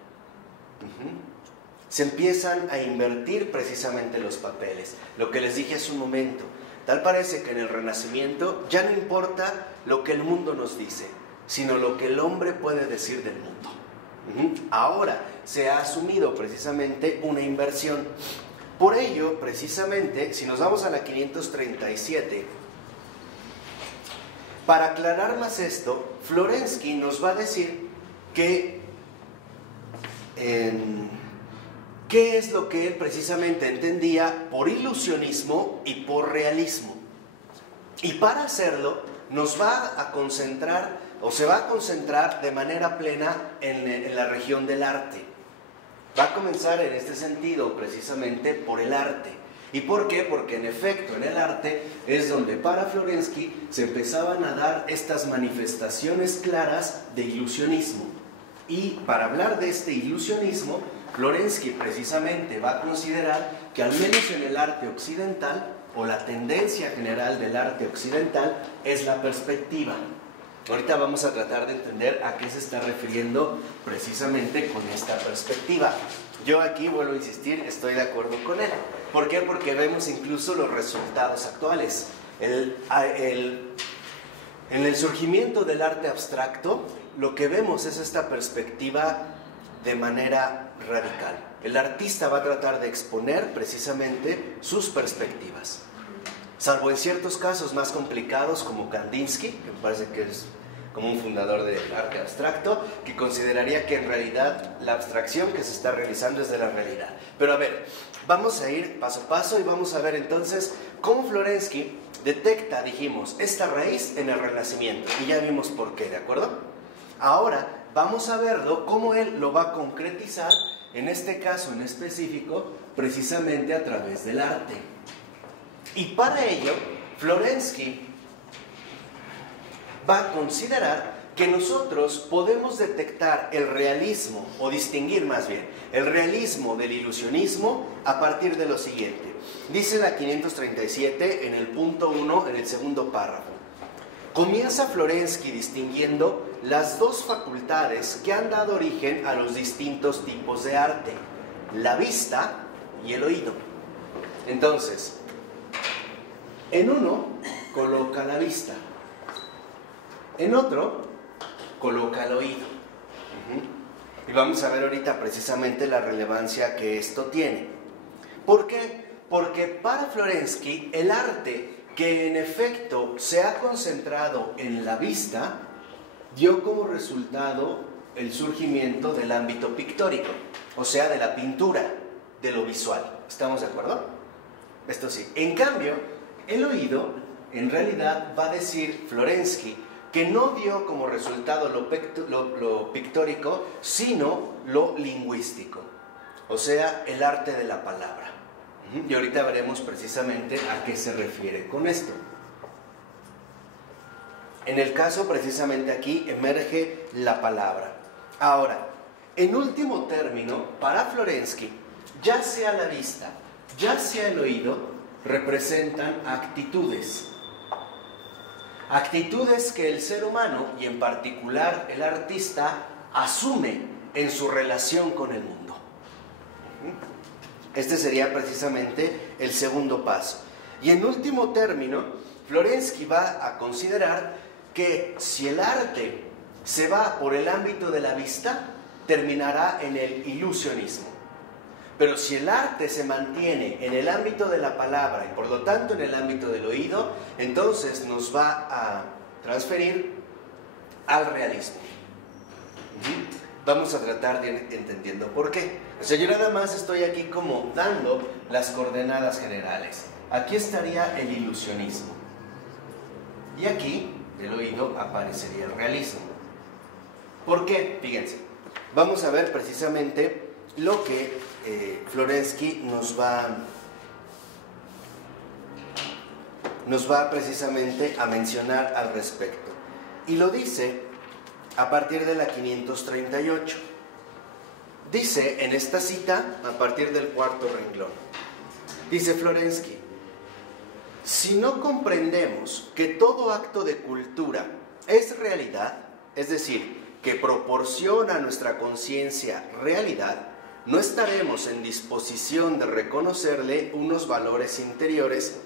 Se empiezan a invertir precisamente los papeles, lo que les dije hace un momento. Tal parece que en el Renacimiento ya no importa lo que el mundo nos dice, sino lo que el hombre puede decir del mundo. Ahora se ha asumido precisamente una inversión. Por ello, precisamente, si nos vamos a la 537, para aclarar más esto, Florensky nos va a decir que qué es lo que él precisamente entendía por ilusionismo y por realismo. Y para hacerlo, nos va a concentrar, o se va a concentrar de manera plena en la región del arte. Va a comenzar en este sentido precisamente por el arte. ¿Y por qué? Porque en efecto en el arte es donde para Florensky se empezaban a dar estas manifestaciones claras de ilusionismo. Y para hablar de este ilusionismo, Florensky precisamente va a considerar que al menos en el arte occidental, o la tendencia general del arte occidental, es la perspectiva. Ahorita vamos a tratar de entender a qué se está refiriendo precisamente con esta perspectiva. Yo aquí, vuelvo a insistir, estoy de acuerdo con él. ¿Por qué? Porque vemos incluso los resultados actuales. En el surgimiento del arte abstracto, lo que vemos es esta perspectiva de manera radical. El artista va a tratar de exponer precisamente sus perspectivas. Salvo en ciertos casos más complicados como Kandinsky, que me parece que es como un fundador del arte abstracto, que consideraría que en realidad la abstracción que se está realizando es de la realidad. Pero a ver, vamos a ir paso a paso y vamos a ver entonces cómo Florensky detecta, dijimos, esta raíz en el Renacimiento. Y ya vimos por qué, ¿de acuerdo? Ahora vamos a verlo, cómo él lo va a concretizar, en este caso en específico, precisamente a través del arte. Y para ello, Florensky va a considerar que nosotros podemos detectar el realismo, o distinguir más bien, el realismo del ilusionismo a partir de lo siguiente. Dice la 537 en el punto 1, en el segundo párrafo. Comienza Florensky distinguiendo las dos facultades que han dado origen a los distintos tipos de arte, la vista y el oído. Entonces, en uno coloca la vista, en otro coloca el oído. Y vamos a ver ahorita precisamente la relevancia que esto tiene. ¿Por qué? Porque para Florensky el arte, que en efecto se ha concentrado en la vista, dio como resultado el surgimiento del ámbito pictórico, o sea, de la pintura, de lo visual. ¿Estamos de acuerdo? Esto sí. En cambio, el oído, en realidad, va a decir Florensky que no dio como resultado lo pictórico, sino lo lingüístico, o sea, el arte de la palabra. Y ahorita veremos precisamente a qué se refiere con esto. En el caso precisamente aquí emerge la palabra. Ahora, en último término, para Florensky, ya sea la vista, ya sea el oído, representan actitudes. Actitudes que el ser humano, y en particular el artista, asume en su relación con el mundo. Este sería precisamente el segundo paso. Y en último término, Florensky va a considerar que si el arte se va por el ámbito de la vista, terminará en el ilusionismo. Pero si el arte se mantiene en el ámbito de la palabra y por lo tanto en el ámbito del oído, entonces nos va a transferir al realismo. Vamos a tratar de ir entendiendo por qué. O sea, yo nada más estoy aquí como dando las coordenadas generales. Aquí estaría el ilusionismo. Y aquí del oído aparecería el realismo. ¿Por qué? Fíjense, vamos a ver precisamente lo que Florensky nos va precisamente a mencionar al respecto. Y lo dice a partir de la 538. Dice en esta cita, a partir del cuarto renglón, dice Florensky: si no comprendemos que todo acto de cultura es realidad, es decir, que proporciona a nuestra conciencia realidad, no estaremos en disposición de reconocerle unos valores interiores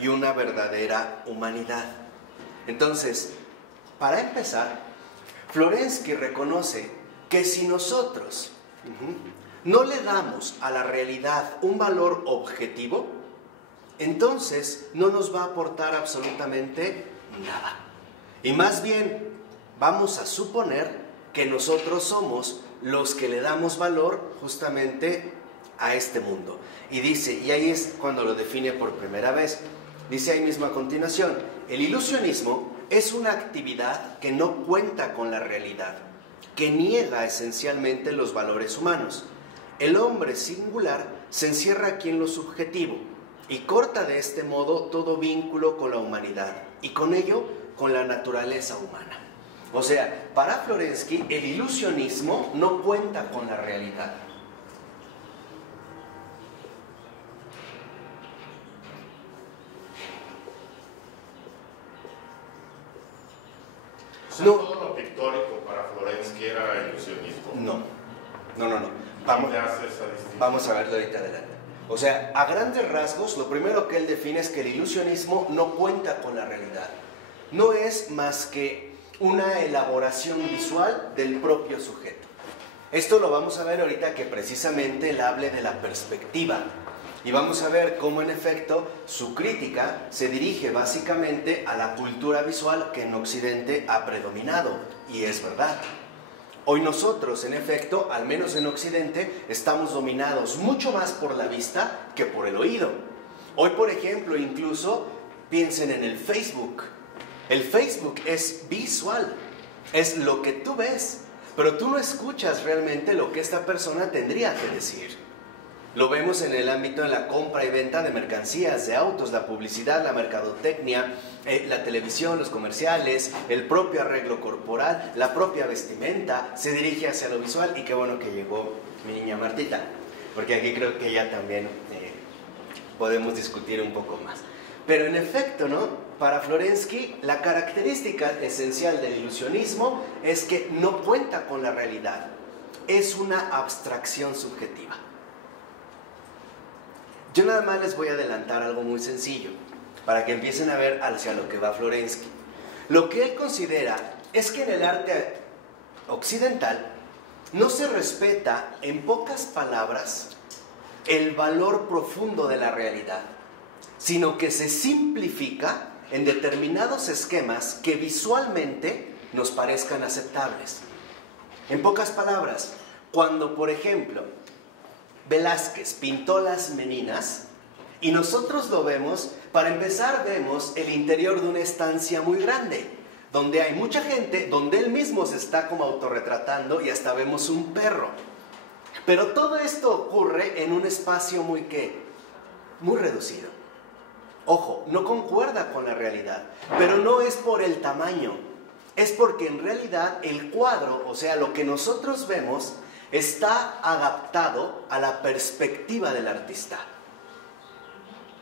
y una verdadera humanidad. Entonces, para empezar, Florensky reconoce que si nosotros no le damos a la realidad un valor objetivo, entonces no nos va a aportar absolutamente nada. Y más bien vamos a suponer que nosotros somos los que le damos valor justamente a este mundo. Y dice, y ahí es cuando lo define por primera vez, dice ahí mismo a continuación: el ilusionismo es una actividad que no cuenta con la realidad, que niega esencialmente los valores humanos. El hombre singular se encierra aquí en lo subjetivo y corta de este modo todo vínculo con la humanidad y con ello con la naturaleza humana. O sea, para Florensky el ilusionismo no cuenta con la realidad. O sea, todo lo pictórico para Florensky era ilusionismo. No. Vamos a verlo ahorita adelante. O sea, a grandes rasgos, lo primero que él define es que el ilusionismo no cuenta con la realidad. No es más que una elaboración visual del propio sujeto. Esto lo vamos a ver ahorita que precisamente él hable de la perspectiva. Y vamos a ver cómo en efecto su crítica se dirige básicamente a la cultura visual que en Occidente ha predominado. Y es verdad. Hoy nosotros, en efecto, al menos en Occidente, estamos dominados mucho más por la vista que por el oído. Hoy, por ejemplo, incluso piensen en el Facebook. El Facebook es visual, es lo que tú ves, pero tú no escuchas realmente lo que esta persona tendría que decir. Lo vemos en el ámbito de la compra y venta de mercancías, de autos, la publicidad, la mercadotecnia, la televisión, los comerciales, el propio arreglo corporal, la propia vestimenta, se dirige hacia lo visual. Y qué bueno que llegó mi niña Martita, porque aquí creo que ya también podemos discutir un poco más. Pero en efecto, ¿no? Para Florensky, la característica esencial del ilusionismo es que no cuenta con la realidad, es una abstracción subjetiva. Yo nada más les voy a adelantar algo muy sencillo, para que empiecen a ver hacia lo que va Florensky. Lo que él considera es que en el arte occidental no se respeta, en pocas palabras, el valor profundo de la realidad, sino que se simplifica en determinados esquemas que visualmente nos parezcan aceptables. En pocas palabras, cuando, por ejemplo, Velázquez pintó las Meninas y nosotros lo vemos, para empezar vemos el interior de una estancia muy grande, donde hay mucha gente, donde él mismo se está como autorretratando y hasta vemos un perro. Pero todo esto ocurre en un espacio muy reducido. Ojo, no concuerda con la realidad, pero no es por el tamaño, es porque en realidad el cuadro, o sea, lo que nosotros vemos, está adaptado a la perspectiva del artista.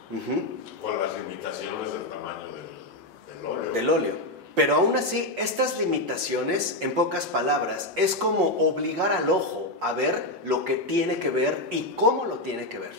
Con las limitaciones del tamaño del óleo. Del óleo. Pero aún así, estas limitaciones, en pocas palabras, es como obligar al ojo a ver lo que tiene que ver y cómo lo tiene que ver.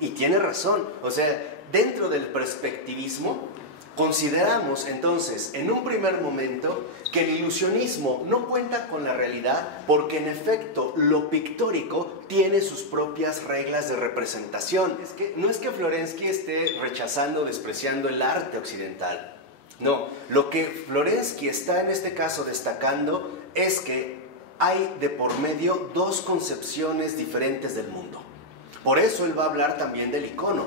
Y tiene razón. O sea, dentro del perspectivismo, consideramos entonces, en un primer momento, que el ilusionismo no cuenta con la realidad porque en efecto lo pictórico tiene sus propias reglas de representación. No es que Florensky esté rechazando o despreciando el arte occidental. No, lo que Florensky está en este caso destacando es que hay de por medio dos concepciones diferentes del mundo. Por eso él va a hablar también del icono.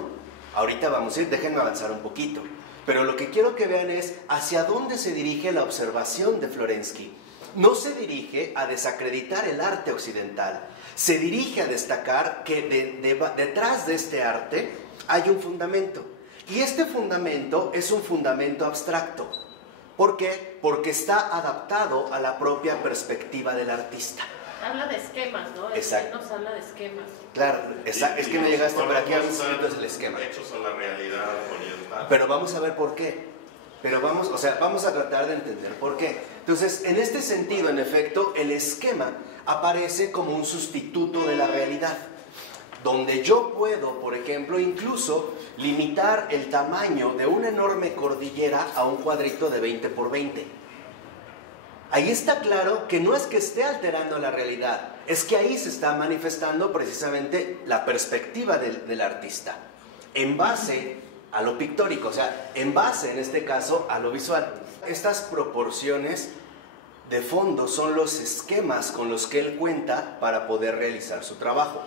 Ahorita vamos a ir, déjenme avanzar un poquito. Pero lo que quiero que vean es hacia dónde se dirige la observación de Florensky. No se dirige a desacreditar el arte occidental, se dirige a destacar que detrás de este arte hay un fundamento. Y este fundamento es un fundamento abstracto. ¿Por qué? Porque está adaptado a la propia perspectiva del artista. Habla de esquemas, ¿no? Exacto. Él nos habla de esquemas. Claro, es que no llegaste a ver aquí es el esquema. Hechos a la realidad oriental. Pero vamos a ver por qué. Vamos a tratar de entender por qué. Entonces, en este sentido, en efecto, el esquema aparece como un sustituto de la realidad, donde yo puedo, por ejemplo, incluso limitar el tamaño de una enorme cordillera a un cuadrito de 20 por 20. Ahí está claro que no es que esté alterando la realidad, es que ahí se está manifestando precisamente la perspectiva del artista, en base a lo pictórico, o sea, en base, en este caso, a lo visual. Estas proporciones de fondo son los esquemas con los que él cuenta para poder realizar su trabajo.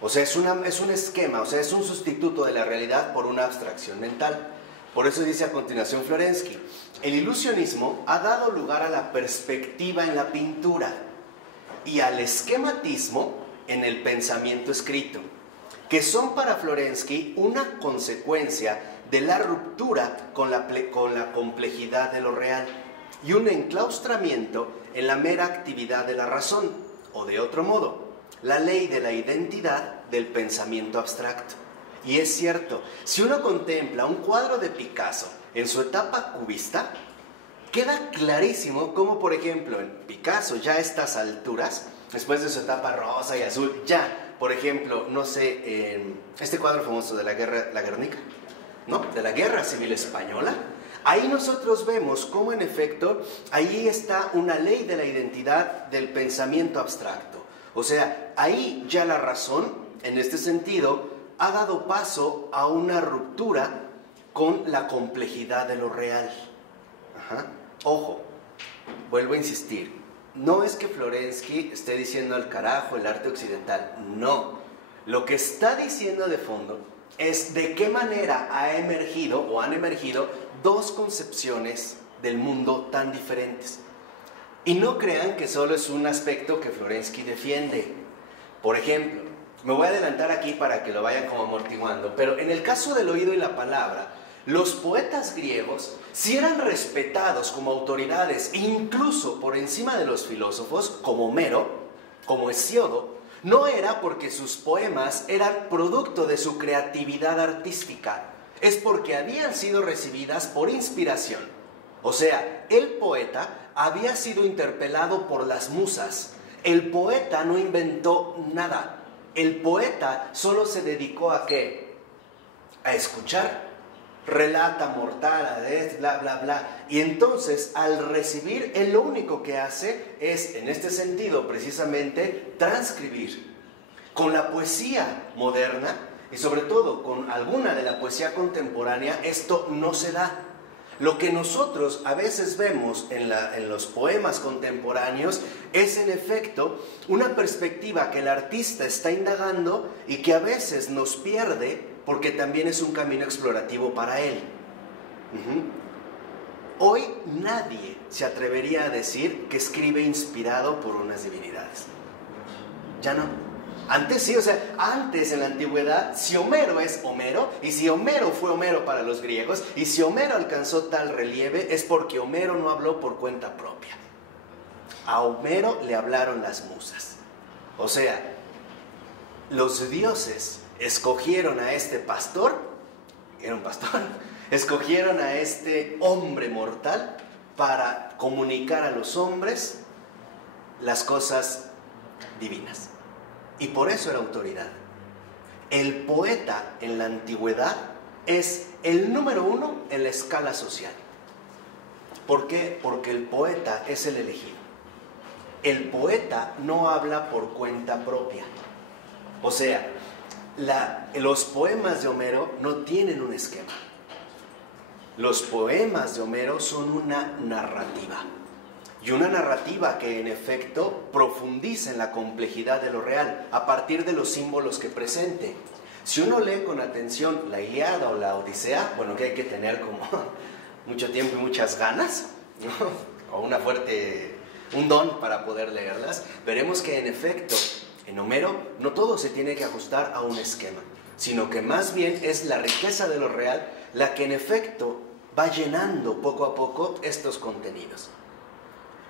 O sea, es un esquema, o sea, es un sustituto de la realidad por una abstracción mental. Por eso dice a continuación Florensky, el ilusionismo ha dado lugar a la perspectiva en la pintura y al esquematismo en el pensamiento escrito, que son para Florensky una consecuencia de la ruptura con la complejidad de lo real y un enclaustramiento en la mera actividad de la razón, o de otro modo, la ley de la identidad del pensamiento abstracto. Y es cierto, si uno contempla un cuadro de Picasso en su etapa cubista, queda clarísimo cómo, por ejemplo, en Picasso ya a estas alturas, después de su etapa rosa y azul, ya, por ejemplo, no sé, en este cuadro famoso de la Guernica, ¿no? De la Guerra Civil Española, ahí nosotros vemos cómo en efecto, ahí está una ley de la identidad del pensamiento abstracto. O sea, ahí ya la razón, en este sentido, ha dado paso a una ruptura con la complejidad de lo real. Ajá. Ojo, vuelvo a insistir, no es que Florensky esté diciendo al carajo el arte occidental, no. Lo que está diciendo de fondo es de qué manera han emergido dos concepciones del mundo tan diferentes. Y no crean que solo es un aspecto que Florensky defiende. Por ejemplo, me voy a adelantar aquí para que lo vayan como amortiguando, pero en el caso del oído y la palabra, los poetas griegos sí eran respetados como autoridades, incluso por encima de los filósofos, como Homero, como Hesíodo. No era porque sus poemas eran producto de su creatividad artística, es porque habían sido recibidas por inspiración. O sea, el poeta había sido interpelado por las musas. El poeta no inventó nada. El poeta solo se dedicó a ¿qué? A escuchar. Relata mortal, bla, bla, bla. Y entonces, al recibir, él lo único que hace es, en este sentido, precisamente, transcribir. Con la poesía moderna, y sobre todo con alguna de la poesía contemporánea, esto no se da. Lo que nosotros a veces vemos en los poemas contemporáneos es en efecto una perspectiva que el artista está indagando y que a veces nos pierde porque también es un camino explorativo para él. Hoy nadie se atrevería a decir que escribe inspirado por unas divinidades. Ya no. Antes sí, o sea, antes en la antigüedad, si Homero es Homero, y si Homero fue Homero para los griegos, y si Homero alcanzó tal relieve, es porque Homero no habló por cuenta propia. A Homero le hablaron las musas. O sea, los dioses escogieron a este pastor, era un pastor, escogieron a este hombre mortal para comunicar a los hombres las cosas divinas. Y por eso era autoridad. El poeta en la antigüedad es el número uno en la escala social. ¿Por qué? Porque el poeta es el elegido. El poeta no habla por cuenta propia. O sea, los poemas de Homero no tienen un esquema. Los poemas de Homero son una narrativa. Y una narrativa que en efecto profundiza en la complejidad de lo real a partir de los símbolos que presente. Si uno lee con atención la Ilíada o la Odisea, bueno, que hay que tener como mucho tiempo y muchas ganas, ¿no? O un don para poder leerlas, veremos que en efecto, en Homero, no todo se tiene que ajustar a un esquema, sino que más bien es la riqueza de lo real la que en efecto va llenando poco a poco estos contenidos.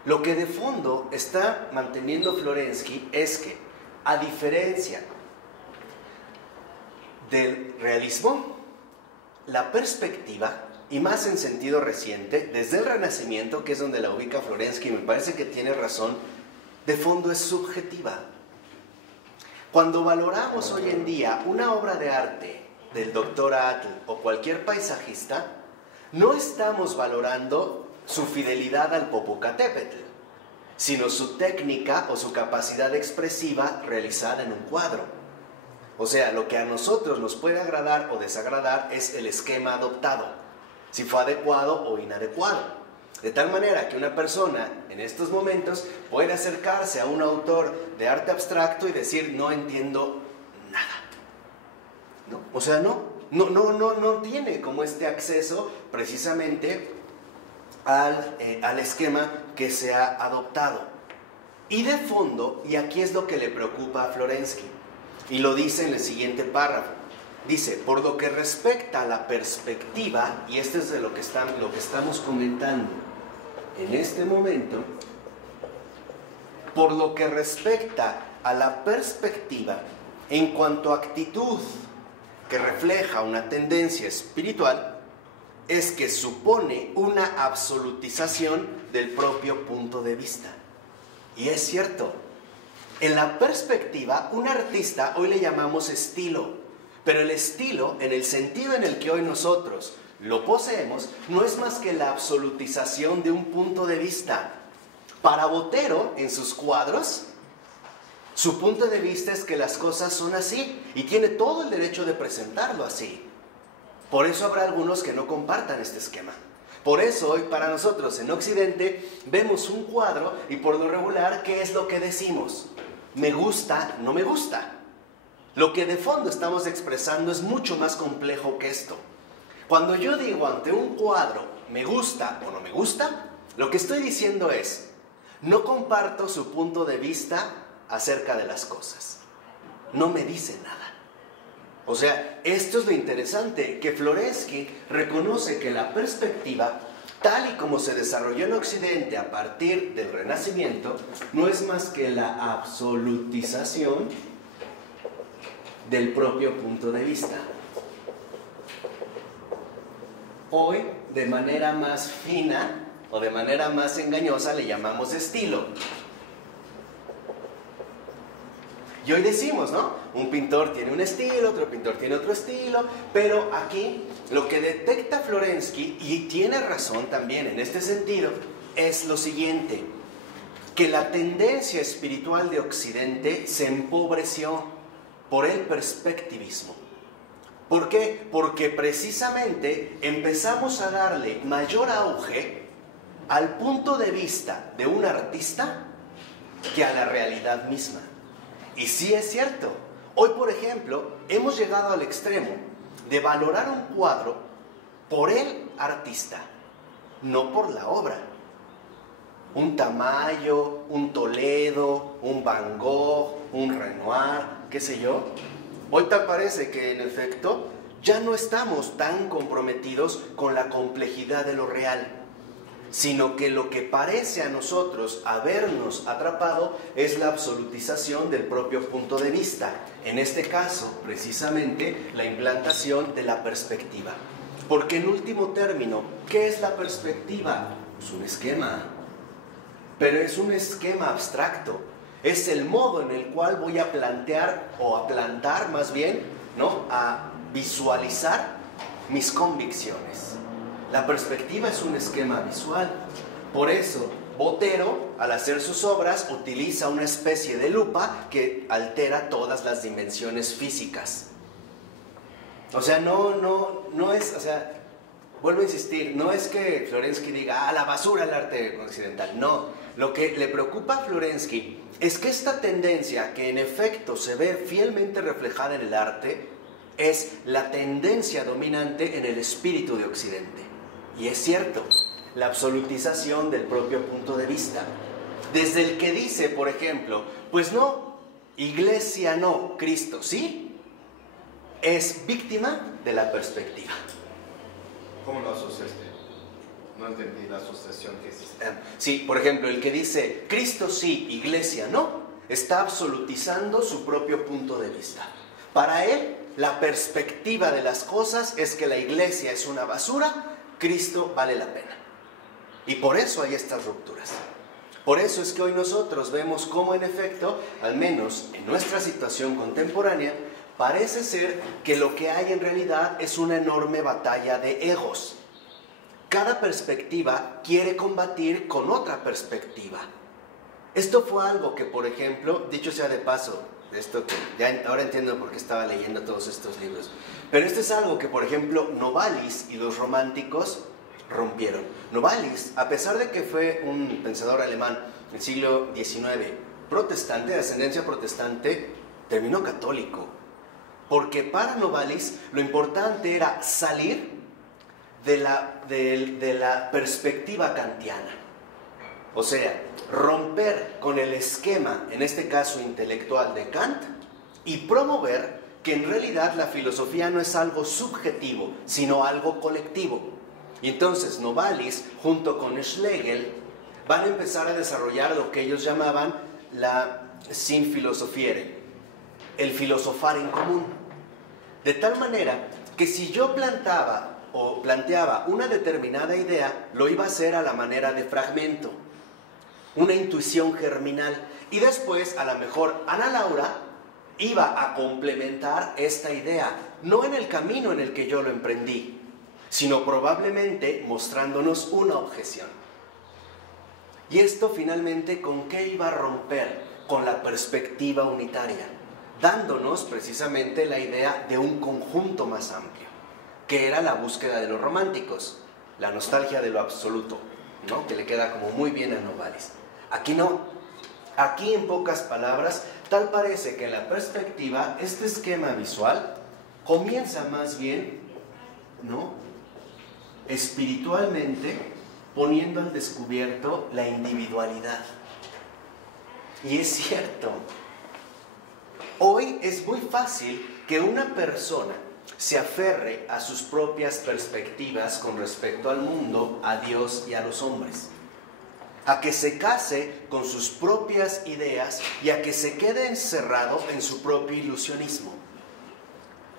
Lo que de fondo está manteniendo Florensky es que, a diferencia del realismo, la perspectiva, y más en sentido reciente, desde el Renacimiento, que es donde la ubica Florensky, me parece que tiene razón, de fondo es subjetiva. Cuando valoramos hoy en día una obra de arte del Dr. Atl o cualquier paisajista, no estamos valorando su fidelidad al Popocatépetl, sino su técnica o su capacidad expresiva realizada en un cuadro. O sea, lo que a nosotros nos puede agradar o desagradar es el esquema adoptado, si fue adecuado o inadecuado. De tal manera que una persona en estos momentos puede acercarse a un autor de arte abstracto y decir, no entiendo nada. ¿No? O sea, no tiene como este acceso precisamente al esquema que se ha adoptado. Y de fondo, y aquí es lo que le preocupa a Florensky, y lo dice en el siguiente párrafo, dice, por lo que respecta a la perspectiva, y esto es de lo que estamos comentando en este momento, por lo que respecta a la perspectiva en cuanto a actitud que refleja una tendencia espiritual, es que supone una absolutización del propio punto de vista. Y es cierto, en la perspectiva, un artista hoy le llamamos estilo, pero el estilo, en el sentido en el que hoy nosotros lo poseemos, no es más que la absolutización de un punto de vista. Para Botero, en sus cuadros, su punto de vista es que las cosas son así y tiene todo el derecho de presentarlo así. Por eso habrá algunos que no compartan este esquema. Por eso hoy para nosotros en Occidente vemos un cuadro y por lo regular, ¿qué es lo que decimos? Me gusta, no me gusta. Lo que de fondo estamos expresando es mucho más complejo que esto. Cuando yo digo ante un cuadro, me gusta o no me gusta, lo que estoy diciendo es, no comparto su punto de vista acerca de las cosas. No me dice nada. O sea, esto es lo interesante, que Florensky reconoce que la perspectiva, tal y como se desarrolló en Occidente a partir del Renacimiento, no es más que la absolutización del propio punto de vista. Hoy, de manera más fina o de manera más engañosa, le llamamos estilo. Y hoy decimos, ¿no? Un pintor tiene un estilo, otro pintor tiene otro estilo, pero aquí lo que detecta Florensky, y tiene razón también en este sentido, es lo siguiente, que la tendencia espiritual de Occidente se empobreció por el perspectivismo. ¿Por qué? Porque precisamente empezamos a darle mayor auge al punto de vista de un artista que a la realidad misma. Y sí es cierto, hoy por ejemplo hemos llegado al extremo de valorar un cuadro por el artista, no por la obra. Un Tamayo, un Toledo, un Van Gogh, un Renoir, qué sé yo. Hoy tal parece que en efecto ya no estamos tan comprometidos con la complejidad de lo real, sino que lo que parece a nosotros habernos atrapado es la absolutización del propio punto de vista. En este caso, precisamente, la implantación de la perspectiva. Porque en último término, ¿qué es la perspectiva? Es un esquema, pero es un esquema abstracto. Es el modo en el cual voy a plantear, o a plantar más bien, ¿no? A visualizar mis convicciones. La perspectiva es un esquema visual. Por eso, Botero, al hacer sus obras, utiliza una especie de lupa que altera todas las dimensiones físicas. O sea, no es, o sea, vuelvo a insistir, no es que Florensky diga, la basura el arte occidental. No, lo que le preocupa a Florensky es que esta tendencia, que en efecto se ve fielmente reflejada en el arte, es la tendencia dominante en el espíritu de Occidente. Y es cierto, la absolutización del propio punto de vista. Desde el que dice, por ejemplo, pues no, iglesia no, Cristo sí, es víctima de la perspectiva. ¿Cómo lo asociaste? No entendí la asociación que hiciste. Sí, por ejemplo, el que dice Cristo sí, iglesia no, está absolutizando su propio punto de vista. Para él, la perspectiva de las cosas es que la iglesia es una basura, Cristo vale la pena. Y por eso hay estas rupturas. Por eso es que hoy nosotros vemos cómo en efecto, al menos en nuestra situación contemporánea, parece ser que lo que hay en realidad es una enorme batalla de egos. Cada perspectiva quiere combatir con otra perspectiva. Esto fue algo que, por ejemplo, dicho sea de paso, esto que ya ahora entiendo por qué estaba leyendo todos estos libros, pero esto es algo que, por ejemplo, Novalis y los románticos rompieron. Novalis, a pesar de que fue un pensador alemán del siglo XIX, protestante, de ascendencia protestante, terminó católico. Porque para Novalis lo importante era salir de la perspectiva kantiana. O sea, romper con el esquema, en este caso intelectual de Kant, y promover que en realidad la filosofía no es algo subjetivo, sino algo colectivo. Y entonces Novalis, junto con Schlegel, van a empezar a desarrollar lo que ellos llamaban la Synphilosophie, el filosofar en común. De tal manera que si yo planteaba una determinada idea, lo iba a hacer a la manera de fragmento, una intuición germinal. Y después, a lo mejor, Ana Laura iba a complementar esta idea, no en el camino en el que yo lo emprendí, sino probablemente mostrándonos una objeción. Y esto finalmente, ¿con qué iba a romper? Con la perspectiva unitaria, dándonos precisamente la idea de un conjunto más amplio, que era la búsqueda de los románticos, la nostalgia de lo absoluto, ¿no? Que le queda como muy bien a Novalis. Aquí no. Aquí, en pocas palabras, tal parece que en la perspectiva, este esquema visual comienza más bien, ¿no?, espiritualmente, poniendo al descubierto la individualidad. Y es cierto, hoy es muy fácil que una persona se aferre a sus propias perspectivas con respecto al mundo, a Dios y a los hombres, a que se case con sus propias ideas y a que se quede encerrado en su propio ilusionismo.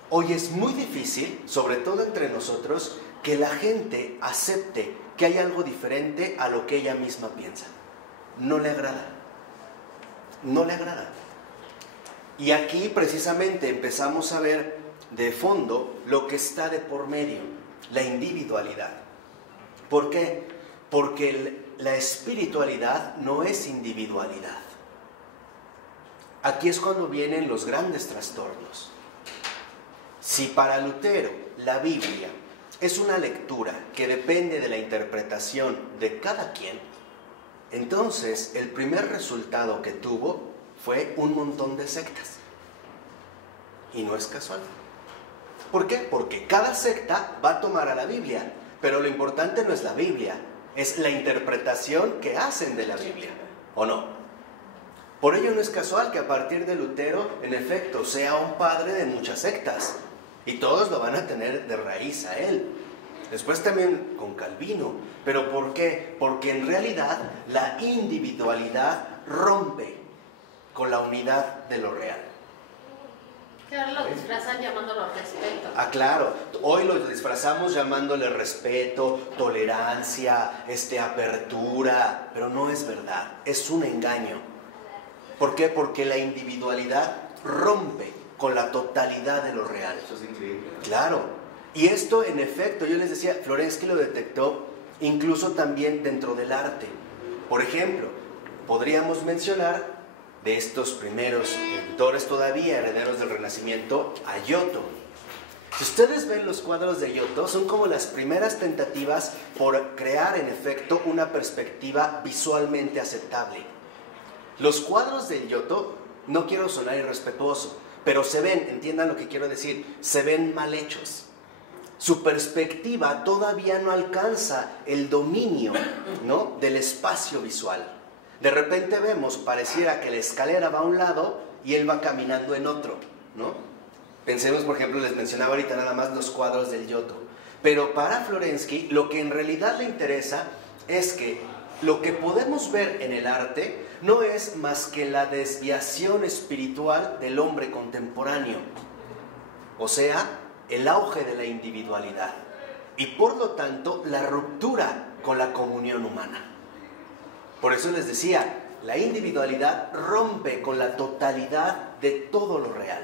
Hoy es muy difícil, sobre todo entre nosotros, que la gente acepte que hay algo diferente a lo que ella misma piensa. No le agrada. No le agrada. Y aquí precisamente empezamos a ver de fondo lo que está de por medio, la individualidad. ¿Por qué? Porque la espiritualidad no es individualidad. Aquí es cuando vienen los grandes trastornos. Si para Lutero la Biblia es una lectura que depende de la interpretación de cada quien, entonces el primer resultado que tuvo fue un montón de sectas. Y no es casual. ¿Por qué? Porque cada secta va a tomar a la Biblia, pero lo importante no es la Biblia, es la interpretación que hacen de la Biblia, ¿o no? Por ello no es casual que a partir de Lutero, en efecto, sea un padre de muchas sectas, y todos lo van a tener de raíz a él. Después también con Calvino. ¿Pero por qué? Porque en realidad la individualidad rompe con la unidad de lo real. Que ahora lo disfrazan llamándolo respeto. Ah, claro. Hoy lo disfrazamos llamándole respeto, tolerancia, apertura, pero no es verdad. Es un engaño. ¿Por qué? Porque la individualidad rompe con la totalidad de lo real. Eso es increíble. Claro. Y esto, en efecto, yo les decía, Florensky lo detectó incluso también dentro del arte. Por ejemplo, podríamos mencionar de estos primeros pintores todavía herederos del Renacimiento a Giotto. Si ustedes ven los cuadros de Giotto, son como las primeras tentativas por crear, en efecto, una perspectiva visualmente aceptable. Los cuadros de Giotto, no quiero sonar irrespetuoso, pero se ven, entiendan lo que quiero decir, se ven mal hechos. Su perspectiva todavía no alcanza el dominio, ¿no?, del espacio visual. De repente vemos, pareciera que la escalera va a un lado y él va caminando en otro, ¿no? Pensemos, por ejemplo, les mencionaba ahorita nada más los cuadros del Giotto. Pero para Florensky, lo que en realidad le interesa es que lo que podemos ver en el arte no es más que la desviación espiritual del hombre contemporáneo. O sea, el auge de la individualidad. Y por lo tanto, la ruptura con la comunión humana. Por eso les decía, la individualidad rompe con la totalidad de todo lo real.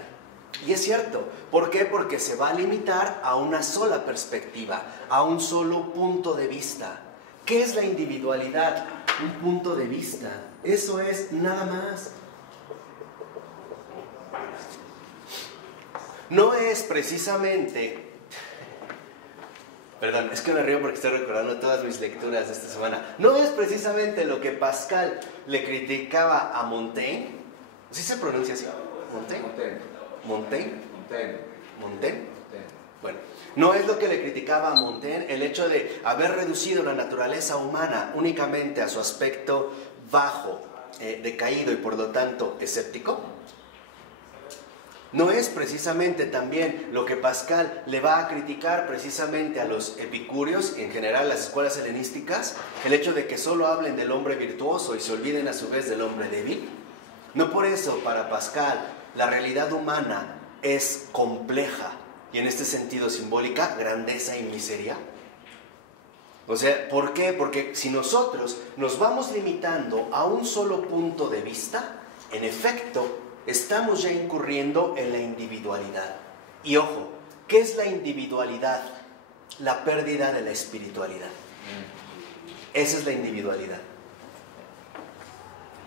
Y es cierto. ¿Por qué? Porque se va a limitar a una sola perspectiva, a un solo punto de vista. ¿Qué es la individualidad? Un punto de vista. Eso es nada más. No es precisamente... Perdón, es que me río porque estoy recordando todas mis lecturas de esta semana. No es precisamente lo que Pascal le criticaba a Montaigne. ¿Sí se pronuncia así? ¿Montaigne? ¿Montaigne? ¿Montaigne? Bueno, no es lo que le criticaba a Montaigne el hecho de haber reducido la naturaleza humana únicamente a su aspecto bajo, decaído y por lo tanto escéptico. No es precisamente también lo que Pascal le va a criticar precisamente a los epicúreos y en general las escuelas helenísticas, el hecho de que solo hablen del hombre virtuoso y se olviden a su vez del hombre débil. No por eso para Pascal la realidad humana es compleja y en este sentido simbólica, grandeza y miseria. O sea, ¿por qué? Porque si nosotros nos vamos limitando a un solo punto de vista, en efecto, estamos ya incurriendo en la individualidad. Y ojo, ¿qué es la individualidad? La pérdida de la espiritualidad. Esa es la individualidad.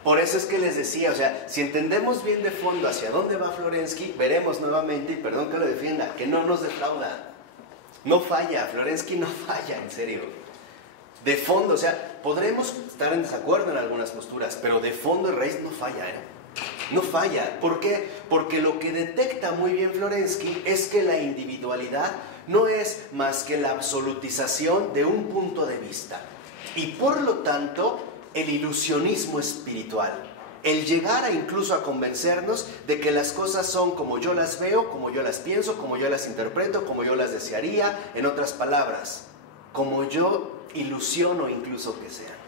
Por eso es que les decía, o sea, si entendemos bien de fondo hacia dónde va Florensky, veremos nuevamente, y perdón que lo defienda, que no nos defrauda. No falla, Florensky no falla, en serio. De fondo, o sea, podremos estar en desacuerdo en algunas posturas, pero de fondo el raíz no falla, ¿eh? No falla. ¿Por qué? Porque lo que detecta muy bien Florensky es que la individualidad no es más que la absolutización de un punto de vista. Y por lo tanto, el ilusionismo espiritual. El llegar a incluso a convencernos de que las cosas son como yo las veo, como yo las pienso, como yo las interpreto, como yo las desearía, en otras palabras, como yo ilusiono incluso que sean.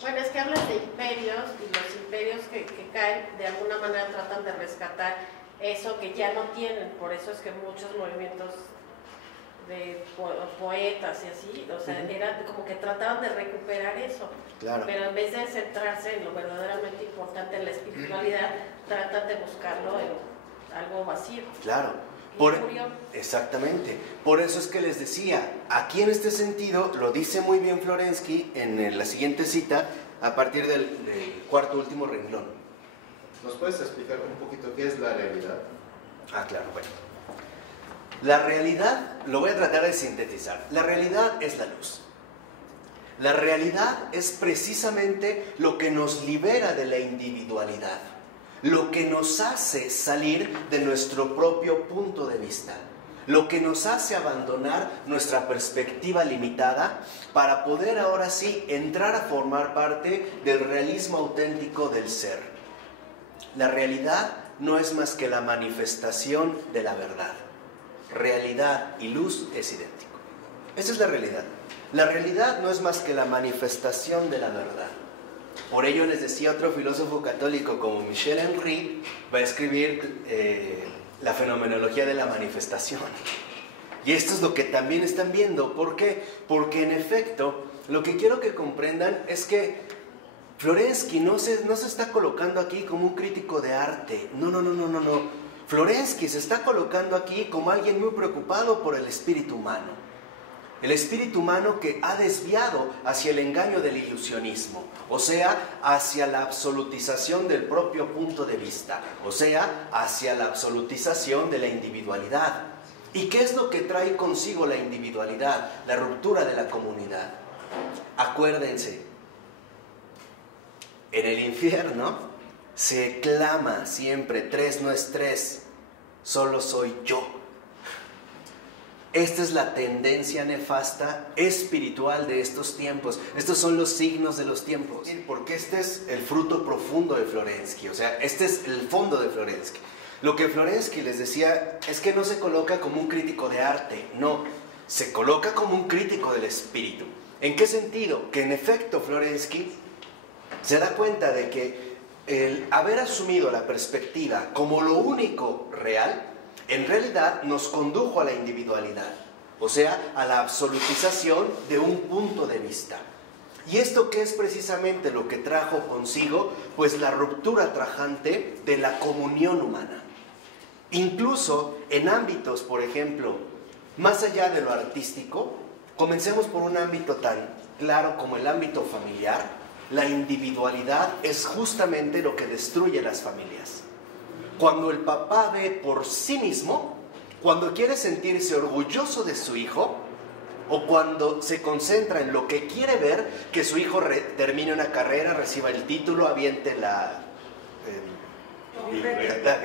Bueno, es que hablas de imperios y los imperios que caen de alguna manera tratan de rescatar eso que ya no tienen, por eso es que muchos movimientos de poetas y así, o sea, eran como que trataban de recuperar eso, claro. Pero en vez de centrarse en lo verdaderamente importante, en la espiritualidad, tratan de buscarlo en algo vacío. Claro. Exactamente. Por eso es que les decía, aquí en este sentido, lo dice muy bien Florensky en la siguiente cita, a partir del cuarto último renglón. ¿Nos puedes explicar un poquito qué es la realidad? Ah, claro, bueno. La realidad, lo voy a tratar de sintetizar. La realidad es la luz. La realidad es precisamente lo que nos libera de la individualidad, lo que nos hace salir de nuestro propio punto de vista, lo que nos hace abandonar nuestra perspectiva limitada para poder ahora sí entrar a formar parte del realismo auténtico del ser. La realidad no es más que la manifestación de la verdad. Realidad y luz es idéntico. Esa es la realidad. La realidad no es más que la manifestación de la verdad. Por ello les decía, otro filósofo católico como Michel Henry va a escribir la fenomenología de la manifestación. Y esto es lo que también están viendo. ¿Por qué? Porque en efecto, lo que quiero que comprendan es que Florensky no se está colocando aquí como un crítico de arte. No. Florensky se está colocando aquí como alguien muy preocupado por el espíritu humano. El espíritu humano que ha desviado hacia el engaño del ilusionismo, o sea, hacia la absolutización del propio punto de vista, o sea, hacia la absolutización de la individualidad. ¿Y qué es lo que trae consigo la individualidad? La ruptura de la comunidad. Acuérdense, en el infierno se clama siempre, 3 no es 3, solo soy yo. Esta es la tendencia nefasta espiritual de estos tiempos. Estos son los signos de los tiempos. Porque este es el fruto profundo de Florensky, o sea, este es el fondo de Florensky. Lo que Florensky les decía es que no se coloca como un crítico de arte, no, se coloca como un crítico del espíritu. ¿En qué sentido? Que en efecto Florensky se da cuenta de que el haber asumido la perspectiva como lo único real, en realidad nos condujo a la individualidad, o sea, a la absolutización de un punto de vista. ¿Y esto qué es precisamente lo que trajo consigo? Pues la ruptura tajante de la comunión humana. Incluso en ámbitos, por ejemplo, más allá de lo artístico, comencemos por un ámbito tan claro como el ámbito familiar. La individualidad es justamente lo que destruye las familias. Cuando el papá ve por sí mismo, cuando quiere sentirse orgulloso de su hijo, o cuando se concentra en lo que quiere ver, que su hijo termine una carrera, reciba el título, aviente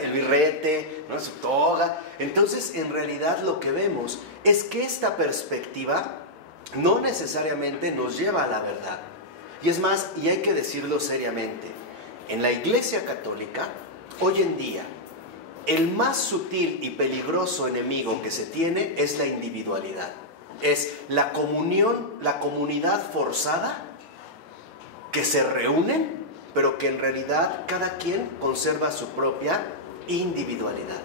el birrete, ¿no? Su toga. Entonces, en realidad lo que vemos es que esta perspectiva no necesariamente nos lleva a la verdad. Y es más, y hay que decirlo seriamente, en la Iglesia Católica, hoy en día, el más sutil y peligroso enemigo que se tiene es la individualidad. Es la comunión, la comunidad forzada, que se reúnen, pero que en realidad cada quien conserva su propia individualidad.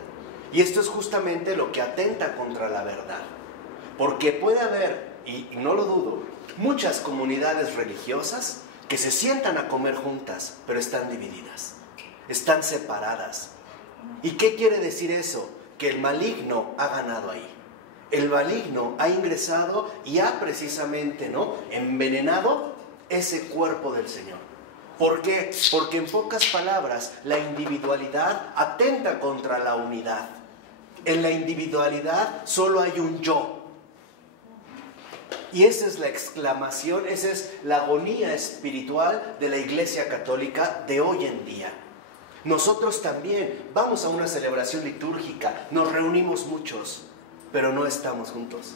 Y esto es justamente lo que atenta contra la verdad. Porque puede haber, y no lo dudo, muchas comunidades religiosas que se sientan a comer juntas, pero están divididas, están separadas. ¿Y qué quiere decir eso? Que el maligno ha ganado ahí. El maligno ha ingresado y ha precisamente, ¿no?, envenenado ese cuerpo del Señor. ¿Por qué? Porque en pocas palabras, la individualidad atenta contra la unidad. En la individualidad solo hay un yo. Y esa es la exclamación, esa es la agonía espiritual de la Iglesia Católica de hoy en día. Nosotros también vamos a una celebración litúrgica, nos reunimos muchos, pero no estamos juntos.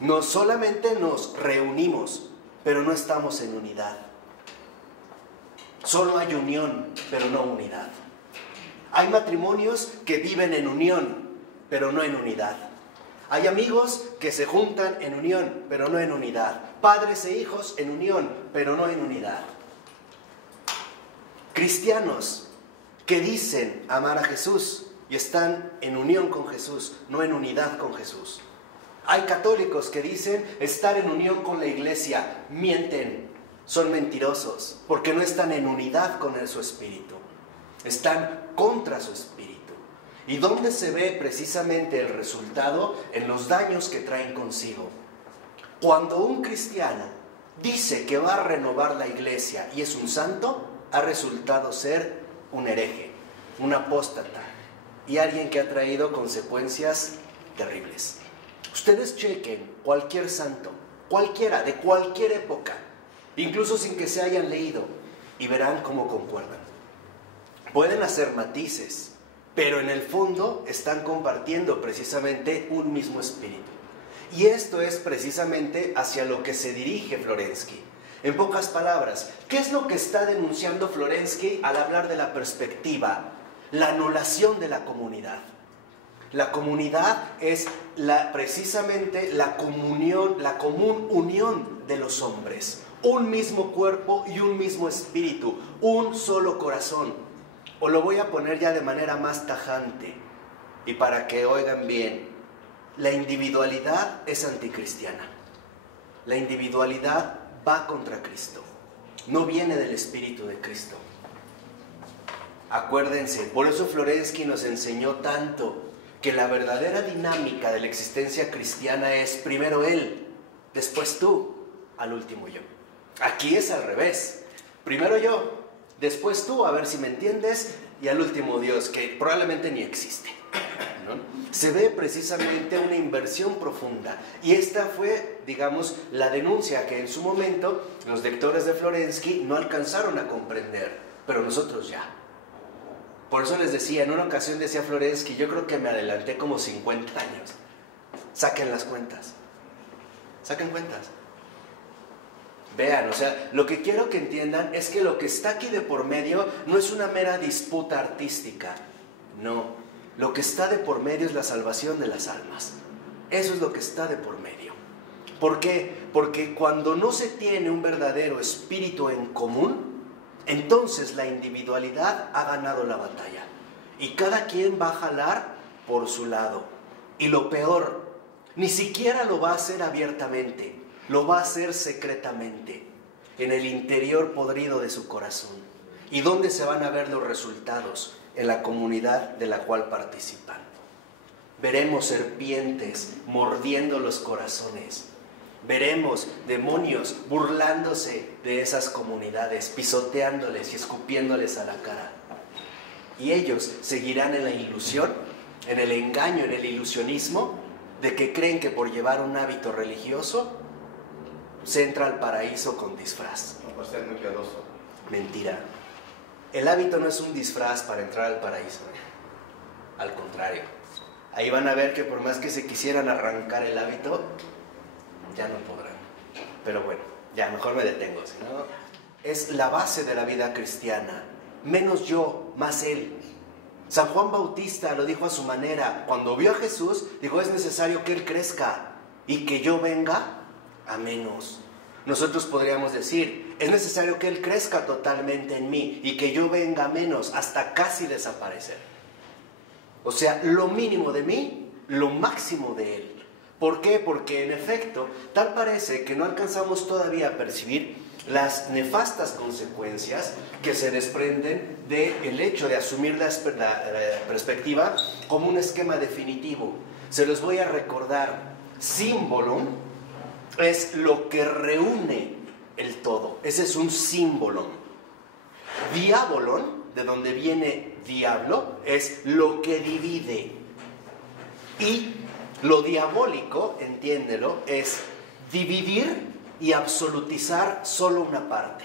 No solamente nos reunimos, pero no estamos en unidad. Solo hay unión, pero no unidad. Hay matrimonios que viven en unión, pero no en unidad. Hay amigos que se juntan en unión, pero no en unidad. Padres e hijos en unión, pero no en unidad. Cristianos que dicen amar a Jesús y están en unión con Jesús, no en unidad con Jesús. Hay católicos que dicen estar en unión con la Iglesia, mienten, son mentirosos, porque no están en unidad con su espíritu, están contra su espíritu. ¿Y dónde se ve precisamente el resultado? En los daños que traen consigo. Cuando un cristiano dice que va a renovar la Iglesia y es un santo, ha resultado ser un hereje, un apóstata y alguien que ha traído consecuencias terribles. Ustedes chequen cualquier santo, cualquiera, de cualquier época, incluso sin que se hayan leído, y verán cómo concuerdan. Pueden hacer matices, pero en el fondo están compartiendo precisamente un mismo espíritu. Y esto es precisamente hacia lo que se dirige Florensky. En pocas palabras, ¿qué es lo que está denunciando Florensky al hablar de la perspectiva? La anulación de la comunidad. La comunidad es precisamente la comunión, la común unión de los hombres. Un mismo cuerpo y un mismo espíritu, un solo corazón. O lo voy a poner ya de manera más tajante y para que oigan bien. La individualidad es anticristiana. La individualidad va contra Cristo. No viene del Espíritu de Cristo. Acuérdense, por eso Florensky nos enseñó tanto que la verdadera dinámica de la existencia cristiana es primero Él, después tú, al último yo. Aquí es al revés. Primero yo, después tú, a ver si me entiendes, y al último Dios, que probablemente ni existe, ¿no? Se ve precisamente una inversión profunda. Y esta fue, digamos, la denuncia que en su momento los lectores de Florensky no alcanzaron a comprender. pero nosotros ya. Por eso les decía, en una ocasión decía Florensky, yo creo que me adelanté como 50 años. Saquen las cuentas. Saquen cuentas. Vean, o sea, lo que quiero que entiendan es que lo que está aquí de por medio no es una mera disputa artística. No, lo que está de por medio es la salvación de las almas. Eso es lo que está de por medio. ¿Por qué? Porque cuando no se tiene un verdadero espíritu en común, entonces la individualidad ha ganado la batalla. Y cada quien va a jalar por su lado. Y lo peor, ni siquiera lo va a hacer abiertamente, lo va a hacer secretamente, en el interior podrido de su corazón. ¿Y dónde se van a ver los resultados? En la comunidad de la cual participan. Veremos serpientes mordiendo los corazones. Veremos demonios burlándose de esas comunidades, pisoteándoles y escupiéndoles a la cara. Y ellos seguirán en la ilusión, en el engaño, en el ilusionismo, de que creen que por llevar un hábito religioso se entra al paraíso con disfraz. No, pues es muy piadoso. Mentira. El hábito no es un disfraz para entrar al paraíso. Al contrario. Ahí van a ver que por más que se quisieran arrancar el hábito, ya no podrán. Pero bueno, ya mejor me detengo, si no, es la base de la vida cristiana. Menos yo, más él. San Juan Bautista lo dijo a su manera. Cuando vio a Jesús, dijo, es necesario que él crezca y que yo venga a menos. Nosotros podríamos decir, es necesario que él crezca totalmente en mí y que yo venga a menos, hasta casi desaparecer. O sea, lo mínimo de mí, lo máximo de él. ¿Por qué? Porque en efecto, tal parece que no alcanzamos todavía a percibir las nefastas consecuencias que se desprenden del hecho de asumir la perspectiva como un esquema definitivo. Se los voy a recordar. Símbolo es lo que reúne el todo. Ese es un símbolo. Diabolon, de donde viene diablo, es lo que divide. Y lo diabólico, entiéndelo, es dividir y absolutizar solo una parte.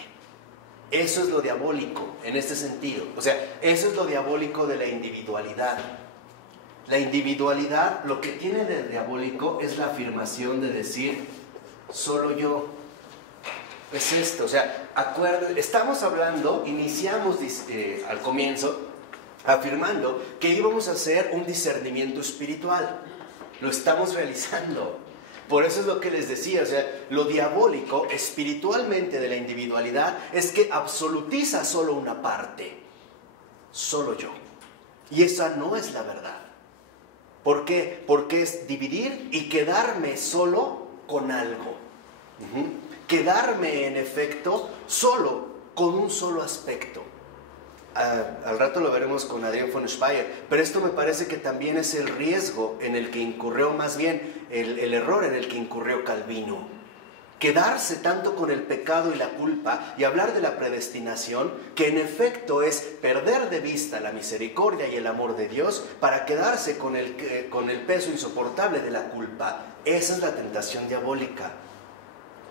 Eso es lo diabólico en este sentido. O sea, eso es lo diabólico de la individualidad. La individualidad, lo que tiene de diabólico es la afirmación de decir, solo yo. Es esto, o sea, estamos hablando, iniciamos al comienzo afirmando que íbamos a hacer un discernimiento espiritual. Lo estamos realizando. Por eso es lo que les decía, o sea, lo diabólico espiritualmente de la individualidad es que absolutiza solo una parte, solo yo. Y esa no es la verdad. ¿Por qué? Porque es dividir y quedarme solo con algo. Quedarme en efecto solo con un solo aspecto. Al rato lo veremos con Adrián von Speyer, pero esto me parece que también es el riesgo en el que incurrió, más bien el error en el que incurrió Calvino. Quedarse tanto con el pecado y la culpa y hablar de la predestinación, que en efecto es perder de vista la misericordia y el amor de Dios para quedarse con el peso insoportable de la culpa. Esa es la tentación diabólica.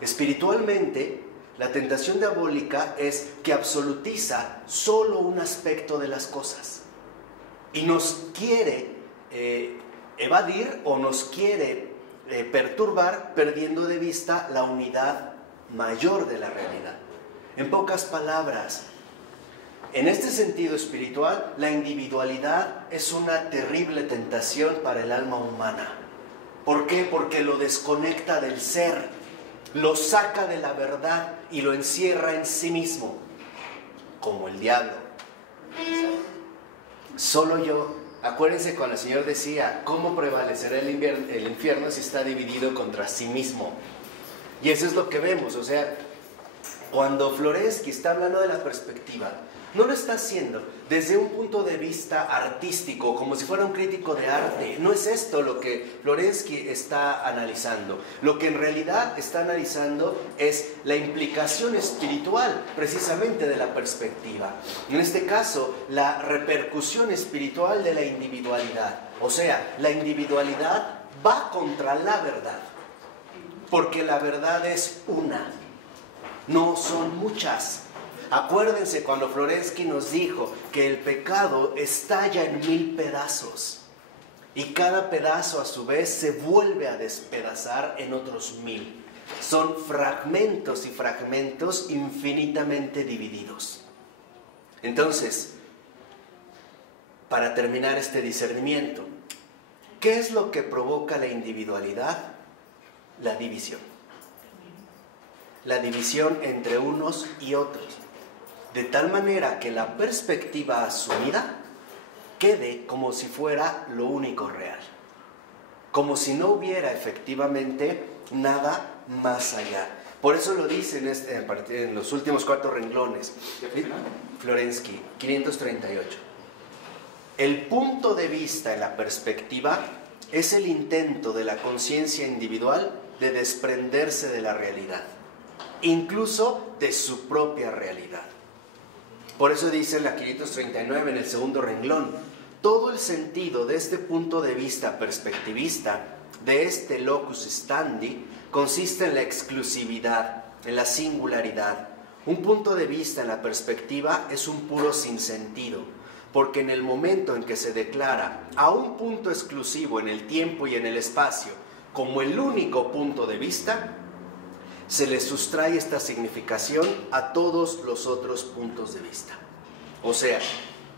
Espiritualmente, la tentación diabólica es que absolutiza solo un aspecto de las cosas y nos quiere evadir o nos quiere perturbar perdiendo de vista la unidad mayor de la realidad. En pocas palabras, en este sentido espiritual, la individualidad es una terrible tentación para el alma humana. ¿Por qué? Porque lo desconecta del ser. Lo saca de la verdad y lo encierra en sí mismo, como el diablo. Solo yo. Acuérdense cuando el Señor decía, ¿cómo prevalecerá el infierno si está dividido contra sí mismo? Y eso es lo que vemos, o sea, cuando Florensky está hablando de la perspectiva, no lo está haciendo desde un punto de vista artístico, como si fuera un crítico de arte. No es esto lo que Florensky está analizando. Lo que en realidad está analizando es la implicación espiritual, precisamente, de la perspectiva. En este caso, la repercusión espiritual de la individualidad. O sea, la individualidad va contra la verdad, porque la verdad es una, no son muchas. Acuérdense cuando Florensky nos dijo que el pecado estalla en 1000 pedazos y cada pedazo a su vez se vuelve a despedazar en otros 1000. Son fragmentos y fragmentos infinitamente divididos. Entonces, para terminar este discernimiento, ¿qué es lo que provoca la individualidad? La división. La división entre unos y otros. De tal manera que la perspectiva asumida quede como si fuera lo único real. Como si no hubiera efectivamente nada más allá. Por eso lo dice en los últimos 4 renglones. Florensky, 538. El punto de vista en la perspectiva es el intento de la conciencia individual de desprenderse de la realidad, incluso de su propia realidad. Por eso dice en la 539, en el segundo renglón, todo el sentido de este punto de vista perspectivista, de este locus standi, consiste en la exclusividad, en la singularidad. Un punto de vista en la perspectiva es un puro sinsentido, porque en el momento en que se declara a un punto exclusivo en el tiempo y en el espacio como el único punto de vista, se le sustrae esta significación a todos los otros puntos de vista. O sea,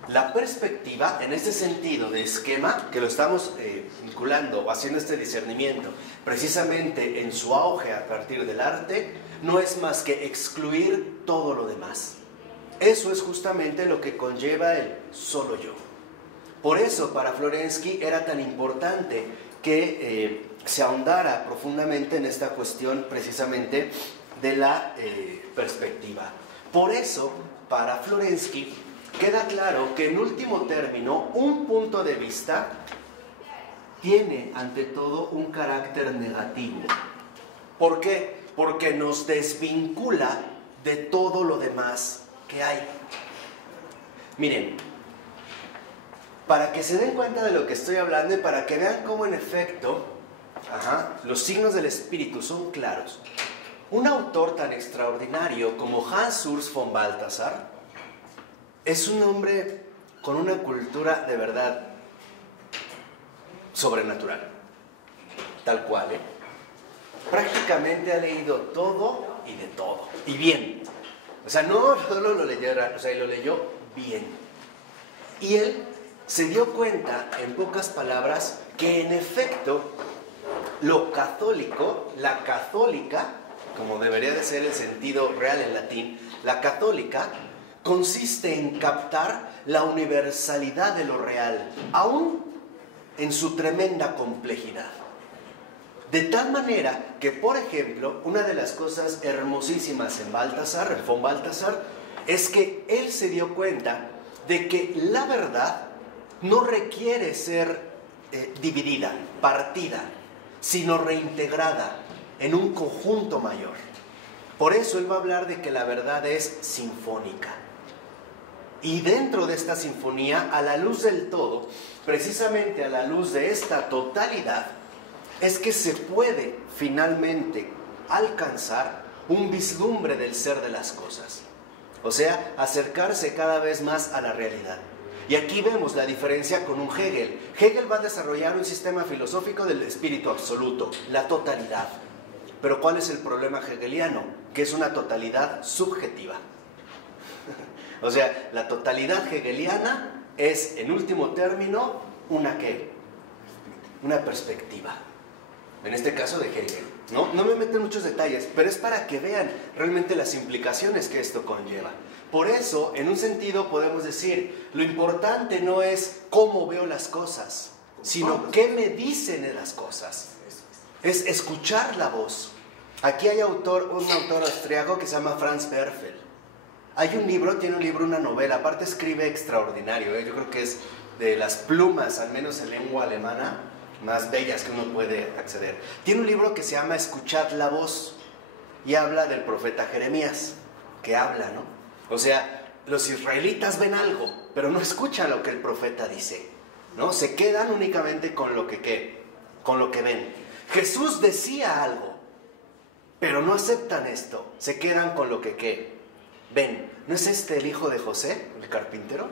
la perspectiva, en este sentido de esquema, que lo estamos vinculando o haciendo este discernimiento, precisamente en su auge a partir del arte, no es más que excluir todo lo demás. Eso es justamente lo que conlleva el solo yo. Por eso, para Florensky era tan importante que se ahondara profundamente en esta cuestión precisamente de la perspectiva. Por eso, para Florensky, queda claro que en último término, un punto de vista tiene ante todo un carácter negativo. ¿Por qué? Porque nos desvincula de todo lo demás que hay. Miren, para que se den cuenta de lo que estoy hablando y para que vean cómo en efecto los signos del espíritu son claros, un autor tan extraordinario como Hans Urs von Balthasar es un hombre con una cultura de verdad sobrenatural, tal cual, prácticamente ha leído todo y de todo, y bien. O sea, no solo lo leyó, o sea, lo leyó bien. Y él se dio cuenta, en pocas palabras, que en efecto lo católico, la católica, como debería de ser el sentido real en latín, la católica consiste en captar la universalidad de lo real, aún en su tremenda complejidad. De tal manera que, por ejemplo, una de las cosas hermosísimas en von Balthasar, es que él se dio cuenta de que la verdad no requiere ser dividida, partida, sino reintegrada en un conjunto mayor. Por eso él va a hablar de que la verdad es sinfónica. Y dentro de esta sinfonía, a la luz del todo, precisamente a la luz de esta totalidad, es que se puede finalmente alcanzar un vislumbre del ser de las cosas. O sea, acercarse cada vez más a la realidad. Y aquí vemos la diferencia con un Hegel. Hegel va a desarrollar un sistema filosófico del espíritu absoluto, la totalidad. Pero ¿cuál es el problema hegeliano? Que es una totalidad subjetiva. O sea, la totalidad hegeliana es, en último término, ¿una qué? Una perspectiva. En este caso de Hegel. No me meto en muchos detalles, pero es para que vean realmente las implicaciones que esto conlleva. Por eso, en un sentido podemos decir, lo importante no es cómo veo las cosas, sino qué me dicen de las cosas. Es escuchar la voz. Aquí hay un autor austriaco que se llama Franz Werfel. Hay un libro, tiene un libro, una novela, aparte escribe extraordinario, yo creo que es de las plumas, al menos en lengua alemana, más bellas que uno puede acceder. Tiene un libro que se llama Escuchad la voz y habla del profeta Jeremías, que habla, ¿no? O sea, los israelitas ven algo, pero no escuchan lo que el profeta dice, ¿no? Se quedan únicamente con lo que ¿qué? Con lo que ven. Jesús decía algo, pero no aceptan esto, se quedan con lo que ¿qué? ven, ¿no es este el hijo de José, el carpintero?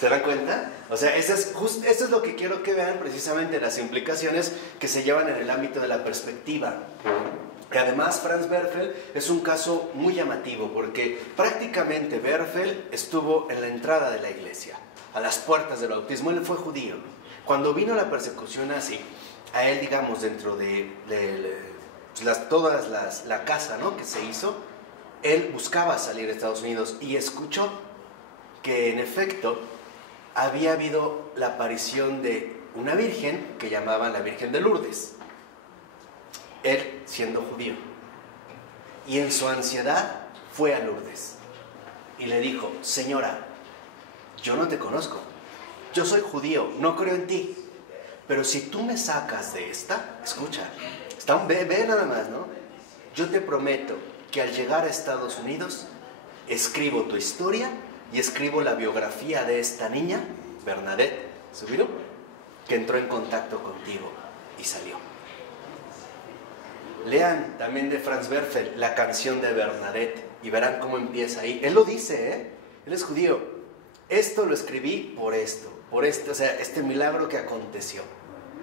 ¿Se dan cuenta? O sea, eso es lo que quiero que vean, precisamente las implicaciones que se llevan en el ámbito de la perspectiva. Y además Franz Werfel es un caso muy llamativo, porque prácticamente Werfel estuvo en la entrada de la iglesia, a las puertas del bautismo. Él fue judío. Cuando vino la persecución así, a él, digamos, dentro de la casa, ¿no?, que se hizo, él buscaba salir de Estados Unidos y escuchó que en efecto había habido la aparición de una virgen que llamaban la Virgen de Lourdes, él siendo judío. Y en su ansiedad fue a Lourdes y le dijo: señora, yo no te conozco, yo soy judío, no creo en ti, pero si tú me sacas de esta, escucha, ve nada más, ¿no? Yo te prometo que al llegar a Estados Unidos escribo tu historia y escribo la biografía de esta niña, Bernadette Soubirous, que entró en contacto contigo y salió. Lean también de Franz Werfel la canción de Bernadette y verán cómo empieza ahí. Él lo dice, él es judío. Esto lo escribí por esto, o sea, este milagro que aconteció.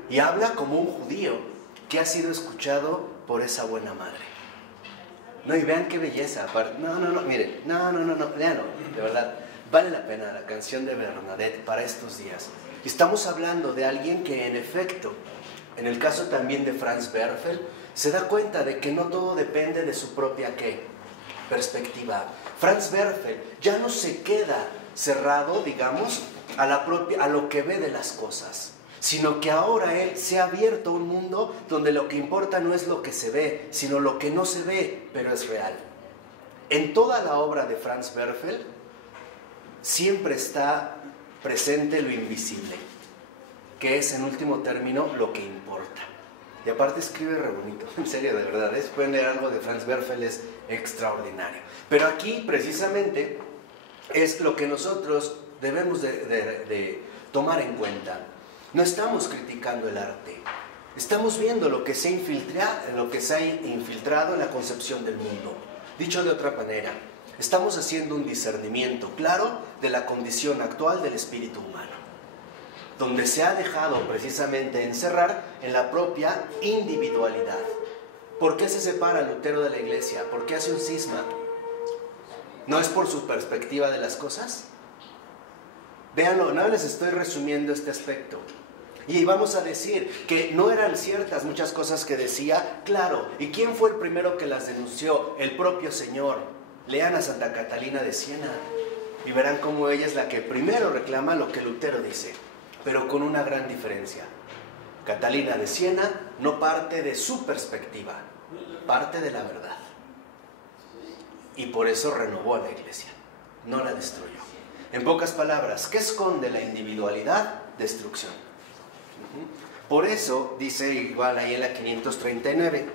Y habla como un judío que ha sido escuchado por esa buena madre. No, y vean qué belleza. Miren, léanlo, de verdad. Vale la pena la canción de Bernadette para estos días. Y estamos hablando de alguien que en efecto, en el caso también de Franz Werfel, se da cuenta de que no todo depende de su propia perspectiva. Franz Werfel ya no se queda cerrado, digamos, a lo que ve de las cosas, sino que ahora él se ha abierto a un mundo donde lo que importa no es lo que se ve, sino lo que no se ve, pero es real. En toda la obra de Franz Werfel siempre está presente lo invisible, que es en último término lo que importa. Y aparte escribe re bonito, en serio, de verdad, pueden leer algo de Franz Werfel, es extraordinario. Pero aquí precisamente es lo que nosotros debemos de tomar en cuenta. No estamos criticando el arte, estamos viendo lo que se ha infiltrado en la concepción del mundo. Dicho de otra manera, estamos haciendo un discernimiento claro de la condición actual del espíritu humano, donde se ha dejado precisamente encerrar en la propia individualidad. ¿Por qué se separa Lutero de la iglesia? ¿Por qué hace un cisma? ¿No es por su perspectiva de las cosas? Véanlo, no les estoy resumiendo este aspecto. Y vamos a decir que no eran ciertas muchas cosas que decía, claro. ¿Y quién fue el primero que las denunció? El propio Señor. Lean a Santa Catalina de Siena y verán cómo ella es la que primero reclama lo que Lutero dice, pero con una gran diferencia. Catalina de Siena no parte de su perspectiva, parte de la verdad. Y por eso renovó a la iglesia, no la destruyó. En pocas palabras, ¿qué esconde la individualidad? Destrucción. Por eso dice igual ahí en la 539,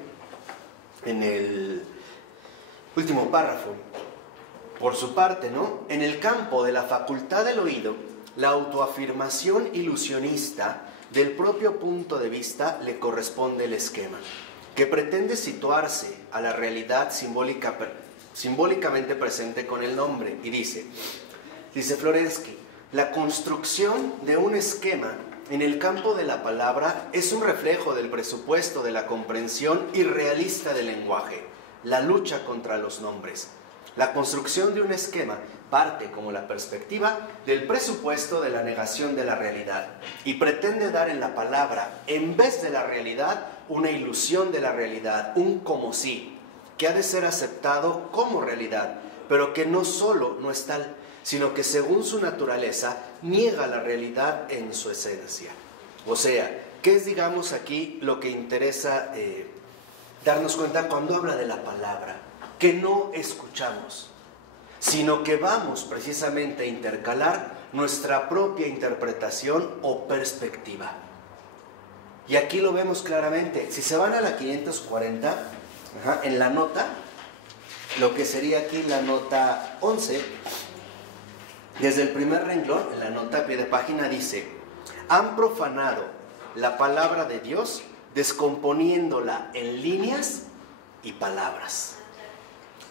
en el último párrafo, por su parte, ¿no? En el campo de la facultad del oído, la autoafirmación ilusionista del propio punto de vista le corresponde el esquema, que pretende situarse a la realidad simbólicamente presente con el nombre. Y dice Florensky, la construcción de un esquema en el campo de la palabra es un reflejo del presupuesto de la comprensión irrealista del lenguaje, la lucha contra los nombres. La construcción de un esquema parte, como la perspectiva, del presupuesto de la negación de la realidad y pretende dar en la palabra, en vez de la realidad, una ilusión de la realidad, un como si, que ha de ser aceptado como realidad, pero que no solo no es tal, sino que según su naturaleza niega la realidad en su esencia. O sea, ¿qué es, digamos, aquí lo que interesa darnos cuenta cuando habla de la palabra? Que no escuchamos, sino que vamos precisamente a intercalar nuestra propia interpretación o perspectiva. Y aquí lo vemos claramente. Si se van a la 540, en la nota, lo que sería aquí la nota 11, desde el primer renglón, en la nota a pie de página dice: han profanado la palabra de Dios descomponiéndola en líneas y palabras.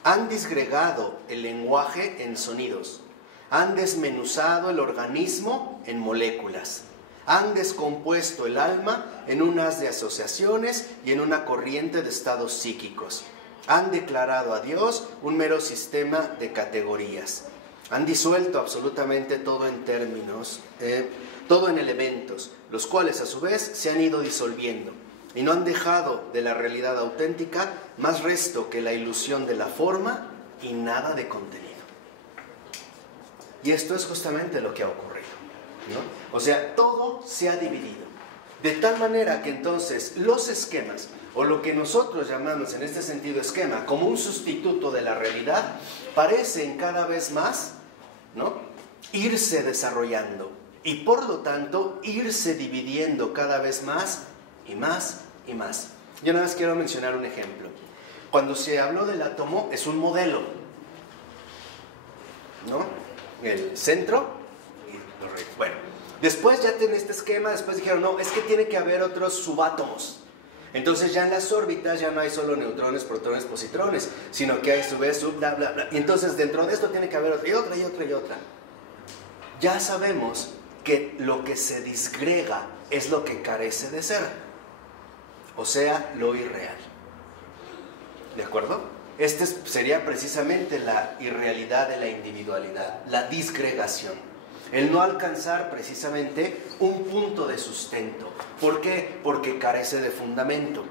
Han disgregado el lenguaje en sonidos, han desmenuzado el organismo en moléculas, han descompuesto el alma en un haz de asociaciones y en una corriente de estados psíquicos. Han declarado a Dios un mero sistema de categorías. Han disuelto absolutamente todo en términos, todo en elementos, los cuales a su vez se han ido disolviendo y no han dejado de la realidad auténtica más resto que la ilusión de la forma y nada de contenido. Y esto es justamente lo que ha ocurrido, ¿no? O sea, todo se ha dividido, de tal manera que entonces los esquemas, o lo que nosotros llamamos en este sentido esquema, como un sustituto de la realidad, parecen cada vez más, ¿no?, irse desarrollando y por lo tanto irse dividiendo cada vez más y más y más. Yo nada más quiero mencionar un ejemplo. Cuando se habló del átomo, es un modelo, ¿no? El centro y los rayos. Bueno, después ya tiene este esquema, después dijeron, no, es que tiene que haber otros subátomos. Entonces ya en las órbitas ya no hay solo neutrones, protones, positrones, sino que hay sub, bla, bla, bla. Y entonces dentro de esto tiene que haber otra, y otra, y otra, y otra. Ya sabemos que lo que se disgrega es lo que carece de ser, o sea, lo irreal. ¿De acuerdo? Esta sería precisamente la irrealidad de la individualidad, la disgregación. El no alcanzar precisamente un punto de sustento. ¿Por qué? Porque carece de fundamento.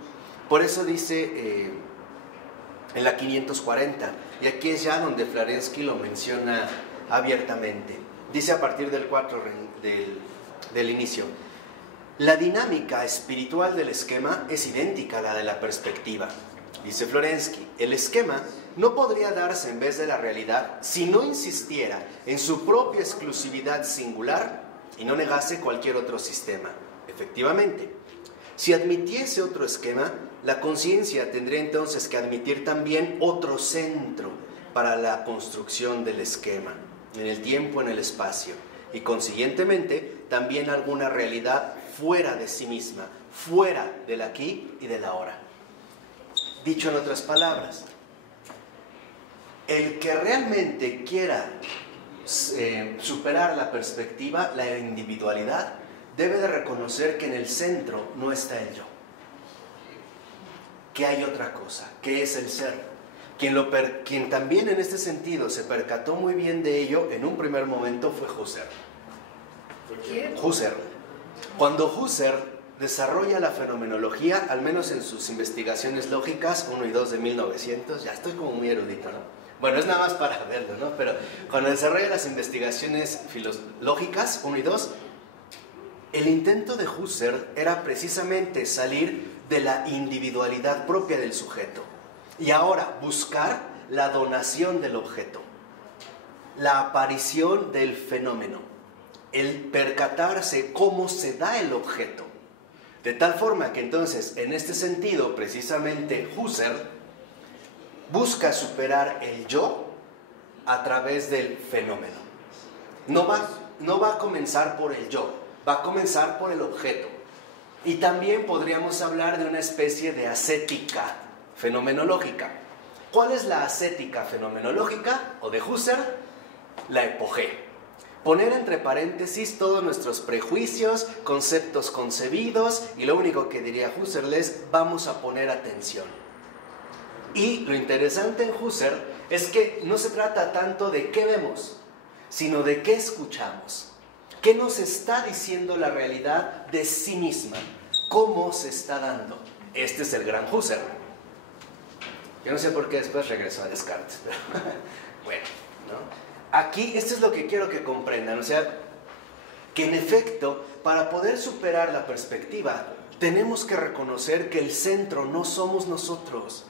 Por eso dice en la 540, y aquí es ya donde Florensky lo menciona abiertamente. Dice a partir del 4 del inicio: la dinámica espiritual del esquema es idéntica a la de la perspectiva. Dice Florensky, el esquema no podría darse en vez de la realidad si no insistiera en su propia exclusividad singular y no negase cualquier otro sistema. Efectivamente, si admitiese otro esquema, la conciencia tendría entonces que admitir también otro centro para la construcción del esquema, en el tiempo, en el espacio, y consiguientemente también alguna realidad fuera de sí misma, fuera del aquí y del ahora. Dicho en otras palabras, el que realmente quiera superar la perspectiva, la individualidad, debe de reconocer que en el centro no está el yo, que hay otra cosa, que es el ser. Quien también en este sentido se percató muy bien de ello en un primer momento fue Husserl. ¿Quién? Husserl. Cuando Husserl desarrolla la fenomenología, al menos en sus investigaciones lógicas, 1 y 2 de 1900, ya estoy como muy erudito, ¿no? Bueno, es nada más para verlo, ¿no? Pero cuando desarrolla las investigaciones lógicas, 1 y 2, el intento de Husserl era precisamente salir de la individualidad propia del sujeto y ahora buscar la donación del objeto, la aparición del fenómeno, el percatarse cómo se da el objeto. De tal forma que entonces, en este sentido, precisamente Husserl busca superar el yo a través del fenómeno. No va a comenzar por el yo, va a comenzar por el objeto. Y también podríamos hablar de una especie de ascética fenomenológica. ¿Cuál es la ascética fenomenológica? O de Husserl, la epogé. Poner entre paréntesis todos nuestros prejuicios, conceptos concebidos, y lo único que diría Husserl es: vamos a poner atención. Y lo interesante en Husserl es que no se trata tanto de qué vemos, sino de qué escuchamos. ¿Qué nos está diciendo la realidad de sí misma? ¿Cómo se está dando? Este es el gran Husserl. Yo no sé por qué después regresó a Descartes, pero bueno, ¿no? Aquí, esto es lo que quiero que comprendan, o sea, que en efecto, para poder superar la perspectiva, tenemos que reconocer que el centro no somos nosotros,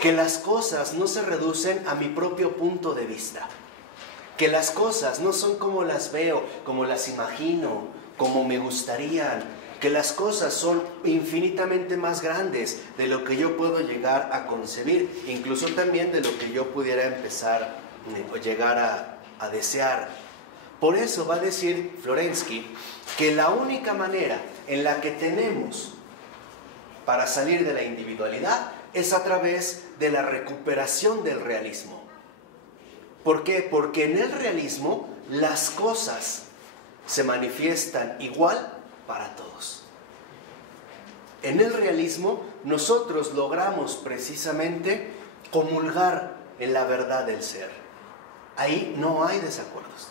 que las cosas no se reducen a mi propio punto de vista, que las cosas no son como las veo, como las imagino, como me gustarían, que las cosas son infinitamente más grandes de lo que yo puedo llegar a concebir, incluso también de lo que yo pudiera empezar o llegar a desear. Por eso va a decir Florensky que la única manera en la que tenemos para salir de la individualidad es a través de la recuperación del realismo. ¿Por qué? Porque en el realismo las cosas se manifiestan igual para todos. En el realismo nosotros logramos precisamente comulgar en la verdad del ser. Ahí no hay desacuerdos.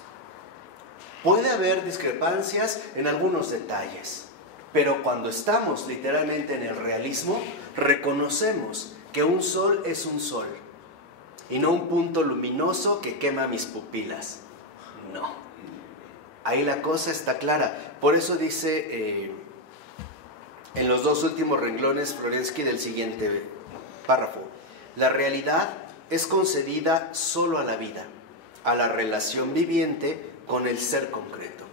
Puede haber discrepancias en algunos detalles, pero cuando estamos literalmente en el realismo, reconocemos que un sol es un sol y no un punto luminoso que quema mis pupilas. No. Ahí la cosa está clara. Por eso dice en los dos últimos renglones Florensky del siguiente párrafo: la realidad es concedida solo a la vida, a la relación viviente con el ser concreto.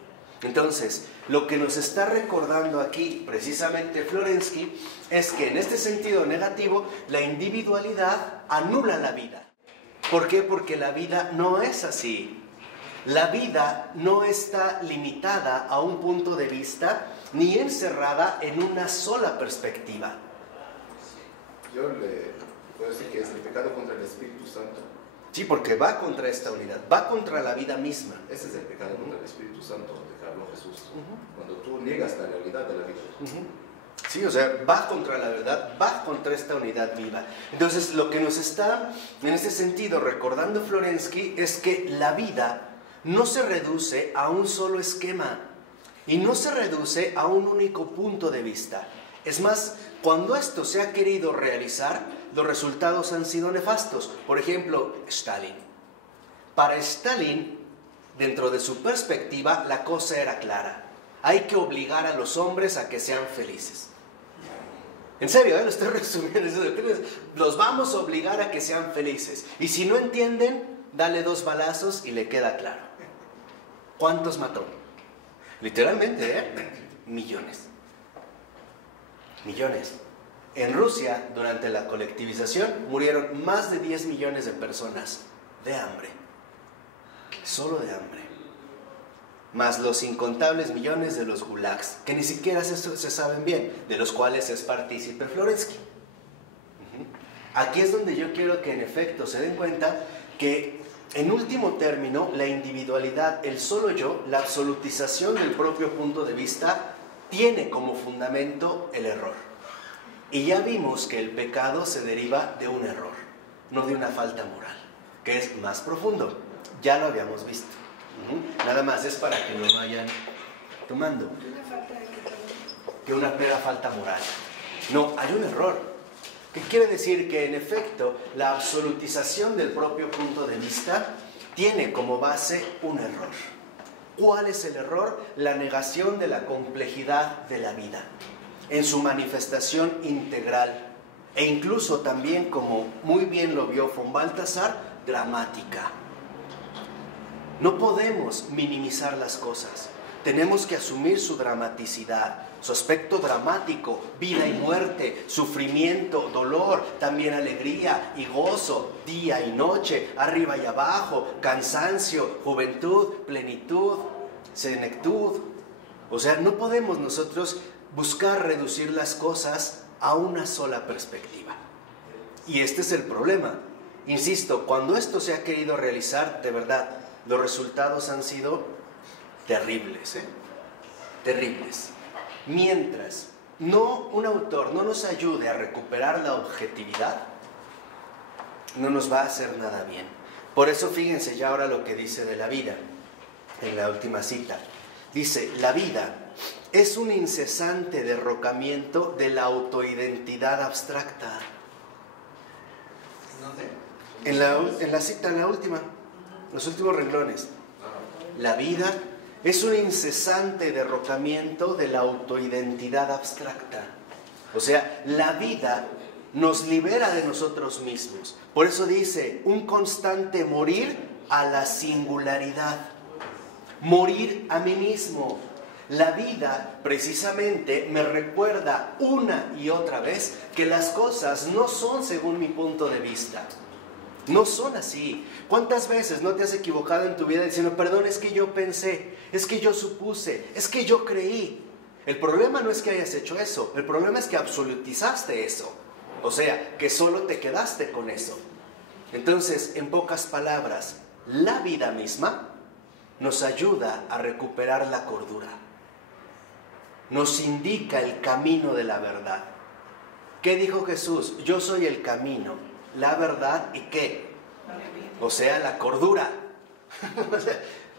Entonces, lo que nos está recordando aquí precisamente Florensky es que en este sentido negativo, la individualidad anula la vida. ¿Por qué? Porque la vida no es así. La vida no está limitada a un punto de vista ni encerrada en una sola perspectiva. Yo le puedo decir que es el pecado contra el Espíritu Santo. Sí, porque va contra esta unidad, va contra la vida misma. Ese es el pecado contra el Espíritu Santo de que habló Jesús. Cuando tú niegas la realidad de la vida. Sí, o sea, va contra la verdad, va contra esta unidad viva. Entonces, lo que nos está, en este sentido, recordando Florensky es que la vida no se reduce a un solo esquema y no se reduce a un único punto de vista. Es más, cuando esto se ha querido realizar, los resultados han sido nefastos. Por ejemplo, Stalin. Para Stalin, dentro de su perspectiva, la cosa era clara. Hay que obligar a los hombres a que sean felices. En serio, lo estoy resumiendo. Los vamos a obligar a que sean felices. Y si no entienden, dale 2 balazos y le queda claro. ¿Cuántos mató? Literalmente, millones. Millones. En Rusia, durante la colectivización, murieron más de 10 millones de personas de hambre. Solo de hambre. Más los incontables millones de los gulags, que ni siquiera se saben bien, de los cuales es partícipe Florensky. Aquí es donde yo quiero que en efecto se den cuenta que, en último término, la individualidad, el solo yo, la absolutización del propio punto de vista, tiene como fundamento el error. Y ya vimos que el pecado se deriva de un error, no de una falta moral, que es más profundo. Ya lo habíamos visto. Nada más es para que lo vayan tomando. Que una pera falta moral. No, hay un error. ¿Qué quiere decir? Que en efecto la absolutización del propio punto de vista tiene como base un error. ¿Cuál es el error? La negación de la complejidad de la vida en su manifestación integral e incluso también, como muy bien lo vio von Balthasar, dramática. No podemos minimizar las cosas, tenemos que asumir su dramaticidad, su aspecto dramático, vida y muerte, sufrimiento, dolor, también alegría y gozo, día y noche, arriba y abajo, cansancio, juventud, plenitud, senectud. O sea, no podemos nosotros buscar reducir las cosas a una sola perspectiva. Y este es el problema. Insisto, cuando esto se ha querido realizar, de verdad, los resultados han sido terribles, terribles. Mientras un autor no nos ayude a recuperar la objetividad, no nos va a hacer nada bien. Por eso fíjense ya ahora lo que dice de la vida, en la última cita. Dice, la vida es un incesante derrocamiento de la autoidentidad abstracta. En la cita, en la última, los últimos renglones. La vida es un incesante derrocamiento de la autoidentidad abstracta. O sea, la vida nos libera de nosotros mismos. Por eso dice, un constante morir a la singularidad. Morir a mí mismo. La vida, precisamente, me recuerda una y otra vez que las cosas no son según mi punto de vista. No son así. ¿Cuántas veces no te has equivocado en tu vida diciendo, perdón, es que yo pensé, es que yo supuse, es que yo creí? El problema no es que hayas hecho eso, el problema es que absolutizaste eso. O sea, que solo te quedaste con eso. Entonces, en pocas palabras, la vida misma nos ayuda a recuperar la cordura. Nos indica el camino de la verdad. ¿Qué dijo Jesús? Yo soy el camino, la verdad y ¿qué? O sea, la cordura.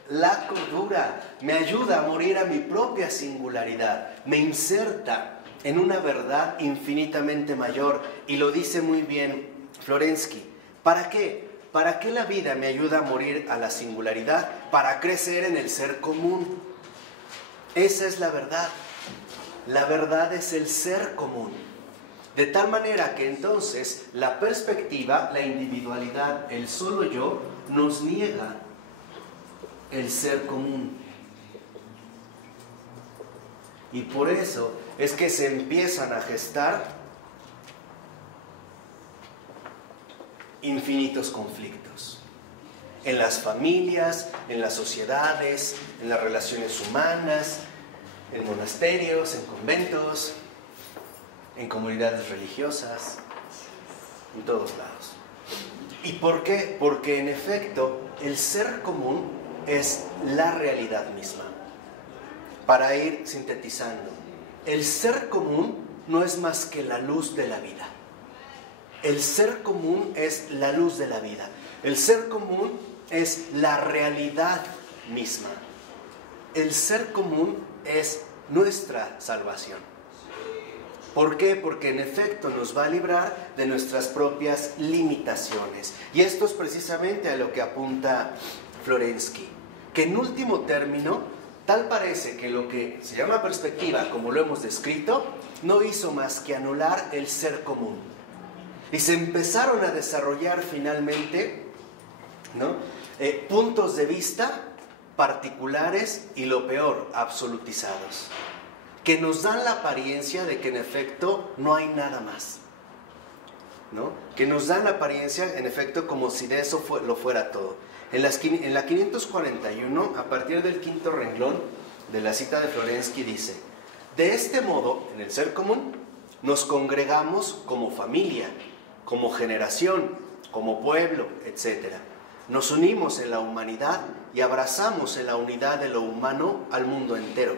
La cordura me ayuda a morir a mi propia singularidad. Me inserta en una verdad infinitamente mayor. Y lo dice muy bien Florensky. ¿Para qué? ¿Para qué la vida me ayuda a morir a la singularidad? Para crecer en el ser común. Esa es la verdad. La verdad es el ser común. De tal manera que entonces la perspectiva, la individualidad, el solo yo, nos niega el ser común. Y por eso es que se empiezan a gestar infinitos conflictos. En las familias, en las sociedades, en las relaciones humanas, en monasterios, en conventos, en comunidades religiosas, en todos lados. ¿Y por qué? Porque en efecto el ser común es la realidad misma. Para ir sintetizando, el ser común no es más que la luz de la vida. El ser común es la luz de la vida. El ser común es la realidad misma. El ser común es nuestra salvación. ¿Por qué? Porque en efecto nos va a librar de nuestras propias limitaciones. Y esto es precisamente a lo que apunta Florensky. Que en último término, tal parece que lo que se llama perspectiva, como lo hemos descrito, no hizo más que anular el ser común. Y se empezaron a desarrollar finalmente, ¿no?, puntos de vista particulares y lo peor, absolutizados, que nos dan la apariencia de que en efecto no hay nada más, ¿no? Que nos dan la apariencia en efecto como si de eso lo fuera todo. En la 541, a partir del quinto renglón de la cita de Florensky dice: de este modo, en el ser común, nos congregamos como familia, como generación, como pueblo, etc. Nos unimos en la humanidad y abrazamos en la unidad de lo humano al mundo entero.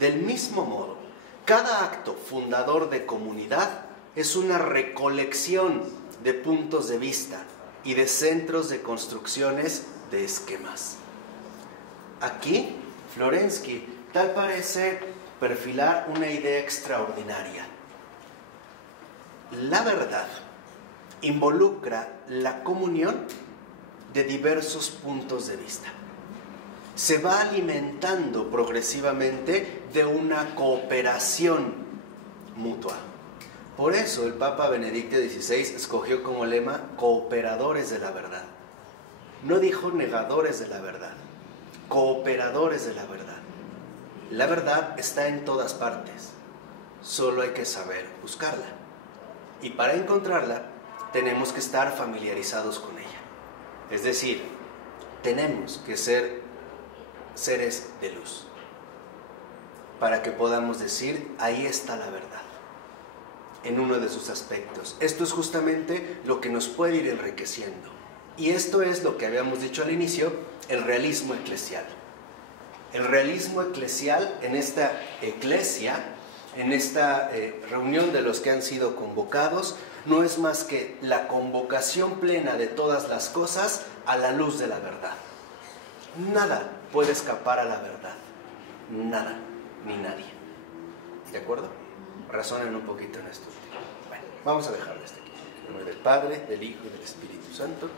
Del mismo modo, cada acto fundador de comunidad es una recolección de puntos de vista y de centros de construcciones de esquemas. Aquí, Florensky tal parece perfilar una idea extraordinaria. La verdad involucra la comunión de diversos puntos de vista. Se va alimentando progresivamente de una cooperación mutua. Por eso el Papa Benedicto XVI escogió como lema cooperadores de la verdad. No dijo negadores de la verdad, cooperadores de la verdad. La verdad está en todas partes, solo hay que saber buscarla. Y para encontrarla tenemos que estar familiarizados con ella. Es decir, tenemos que ser seres de luz para que podamos decir, ahí está la verdad, en uno de sus aspectos. Esto es justamente lo que nos puede ir enriqueciendo. Y esto es lo que habíamos dicho al inicio, el realismo eclesial. El realismo eclesial en esta eclesia, en esta reunión de los que han sido convocados, no es más que la convocación plena de todas las cosas a la luz de la verdad. Nada puede escapar a la verdad. Nada, ni nadie. ¿De acuerdo? Razonen un poquito en esto. Bueno, vamos a dejarlo hasta aquí. En nombre del Padre, del Hijo y del Espíritu Santo.